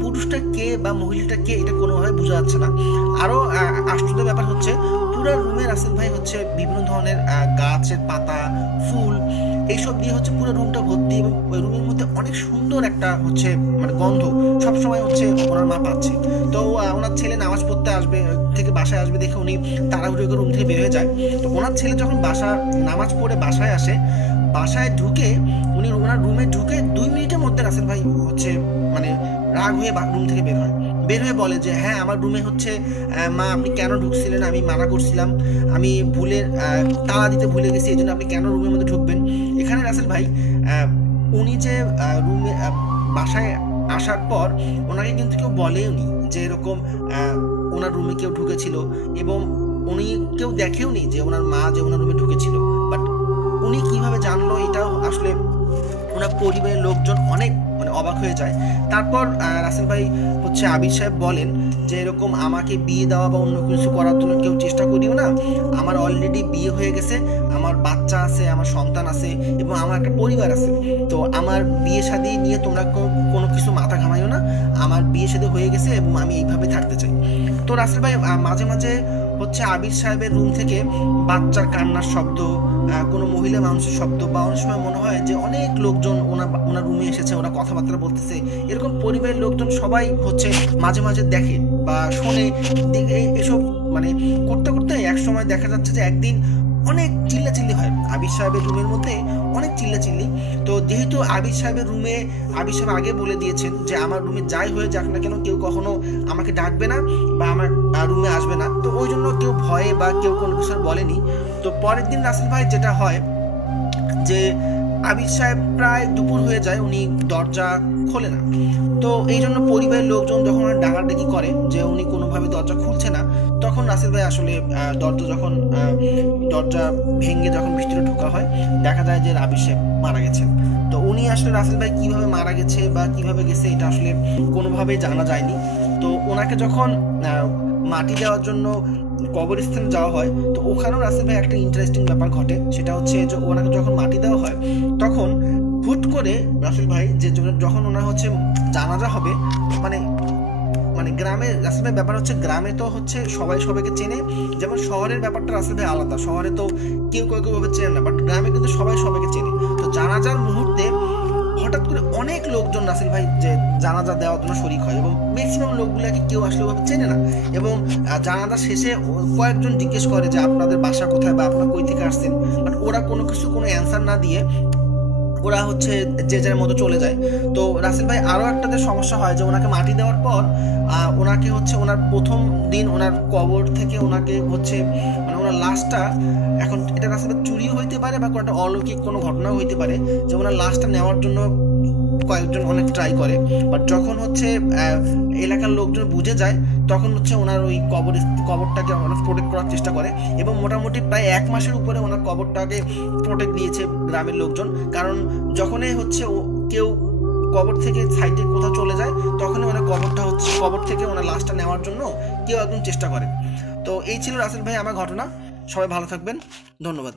পুরুষটা কে বা মহিলাটা কে এটা কোনোভাবে বোঝা যাচ্ছে না। আরও আশ্চর্য ব্যাপার হচ্ছে পুরো রুমে রাসেল ভাই হচ্ছে বিভিন্ন ধরনের গাছের পাতা, ফুল, এইসব দিয়ে হচ্ছে পুরো রুমটা ভর্তি, এবং ওই রুমের মধ্যে অনেক সুন্দর একটা হচ্ছে মানে গন্ধ সবসময় হচ্ছে ওনার মা পাচ্ছে। তো ওনার ছেলে নামাজ পড়তে আসবে থেকে বাসায় আসবে দেখে উনি তাড়াহুড়ো করে রুম থেকে বের হয়ে যায়। তো ওনার ছেলে যখন নামাজ পড়ে বাসায় আসে, বাসায় ঢুকে উনি ওনার রুমে ঢুকে 2 মিনিটের মধ্যে রাসেল ভাই হচ্ছে মানে রাগ হয়ে রুম থেকে বের হয়ে বলে যে হ্যাঁ আমার রুমে হচ্ছে মা আপনি কেন ঢুকছিলেন, আমি মানা করছিলাম, আমি তালা দিতে ভুলে গেছি, এই জন্য আপনি কেন রুমের মধ্যে ঢুকবেন। এখানে রাসেল ভাই উনি যে রুমে বাসায় আসার পর ওনাকে কিন্তু কেউ বলেও নি যে এরকম ওনার রুমে কেউ ঢুকেছিল, এবং উনি কেউ দেখেও নি যে ওনার মা যে ওনার রুমে ঢুকেছিল। বাট উনি কিভাবে জানলো এটাও আসলে ওনার পরিবারের লোকজন অনেক মানে অবাক হয়ে যায়। তারপর রাসেল ভাই হচ্ছে আবির সাহেব বলেন যে এরকম আমাকে বিয়ে দেওয়া বা অন্য কিছু করার জন্য কেউ চেষ্টা করিও না, আমার অলরেডি বিয়ে হয়ে গেছে, আমার বাচ্চা আছে, আমার সন্তান আছে, এবং আমার একটা পরিবার আছে। তো আমার বিয়ে শাদী নিয়ে তোমরা কোনো কিছু মাথা ঘামাইও না, আমার বিয়ে শাদী হয়ে গেছে এবং আমি এইভাবে থাকতে চাই। তো রাসেল ভাই মাঝে মাঝে হচ্ছে আবির সাহেবের রুম থেকে বাচ্চার কান্নার শব্দ, কোনো মহিলা মানুষের শব্দ, বা অনেক সময় মনে হয় যে অনেক লোকজন ওনার রুমে এসেছে, ওরা কথাবার্তা বলতেছে, এরকম পরিবারের লোকজন সবাই হচ্ছে মাঝে মাঝে দেখে বা শোনে। এসব মানে করতে করতে এক সময় দেখা যাচ্ছে যে একদিন অনেক চিল্লাচিল্লি হয় আবির সাহেবের রুমের মধ্যে, অনেক চিল্লাচিল্লি। তো যেহেতু আবির সাহেবের রুমে আবির সাহেব আগে বলে দিয়েছেন যে আমার রুমে যাই হয়ে যাক না কেন কেউ কখনো আমাকে ডাকবে না বা আমার রুমে আসবে না, তো ওই জন্য কেউ ভয়ে বা কেউ কোনো কিছু বলেনি। তো পরের দিন রাসেল ভাই যেটা হয় যে আবির সাহেব প্রায় দুপুর হয়ে যায়, উনি দরজা খোলে না। তো এই জন্য পরিবারের লোকজন যখন ডাকাডাকি করে যে উনি কোনোভাবে দরজা খুলছে না, তখন রাসেল ভাই আসলে দরজা ভেঙে যখন ভিতরে ঢোকা হয় দেখা যায় যে আবির সাহেব মারা গেছেন। তো উনি আসলে রাসেল ভাই কিভাবে মারা গেছে বা কিভাবে গেছে এটা আসলে কোনোভাবেই জানা যায়নি। তো ওনাকে যখন মাটি দেওয়ার জন্য কবরস্থানে যাওয়া হয়, তো ওখানেও রাসেল ভাই একটা ইন্টারেস্টিং ব্যাপার ঘটে, সেটা হচ্ছে যে ওনাকে যখন মাটি দেওয়া হয় তখন হুট করে রাসেল ভাই যে যখন ওনার হচ্ছে জানাজা হবে, মানে গ্রামে রাসেল ভাই ব্যাপার হচ্ছে গ্রামে তো হচ্ছে সবাই সবাইকে চেনে, যেমন শহরের ব্যাপারটা রাসেল ভাই আলাদা, শহরে তো কেউ ভাবে চেনে না, বাট গ্রামে কিন্তু সবাই সবাইকে চেনে। তো জানাজার মুহূর্তে হঠাৎ করে অনেক লোকজন রাসেল ভাই যে জানাজা দেওয়ার জন্য শরিক হয়, এবং ম্যাক্সিমাম লোকগুলোকে কেউ আসলে ওভাবে চেনে না, এবং জানাজা শেষে কয়েকজন জিজ্ঞেস করে যে আপনাদের বাসা কোথায় বা আপনারা কই থেকে আসছেন, বাট ওরা কোনো অ্যান্সার না দিয়ে ওরা হচ্ছে যে যার মতো চলে যায়। তো রাসেল ভাই আরও একটাতে সমস্যা হয় যে ওনাকে মাটি দেওয়ার পর ওনাকে হচ্ছে ওনার প্রথম দিন ওনার কবর থেকে ওনাকে হচ্ছে মানে ওনার লাশটা, এখন এটা রাসেল ভাই চুরিও হইতে পারে বা কোনো একটা অলৌকিক কোনো ঘটনাও হইতে পারে যে ওনার লাশটা নেওয়ার জন্য কয়েকজন অনেক ট্রাই করে, বাট যখন হচ্ছে এলাকার লোকজন বুঝে যায় তখন হচ্ছে ওনার ওই কবরটাকে অনেক প্রোটেক্ট করার চেষ্টা করে, এবং মোটামুটি প্রায় 1 মাসের উপরে ওনার কবরটাকে প্রোটেক্ট দিয়েছে গ্রামের লোকজন। কারণ যখনই হচ্ছে কেউ কবর থেকে সাইডে কোথাও চলে যায় তখনই ওনার কবর থেকে ওনার লাশটা নেওয়ার জন্য কেউ একদম চেষ্টা করে। তো এই ছিল রাসেল ভাই আমার ঘটনা। সবাই ভালো থাকবেন, ধন্যবাদ।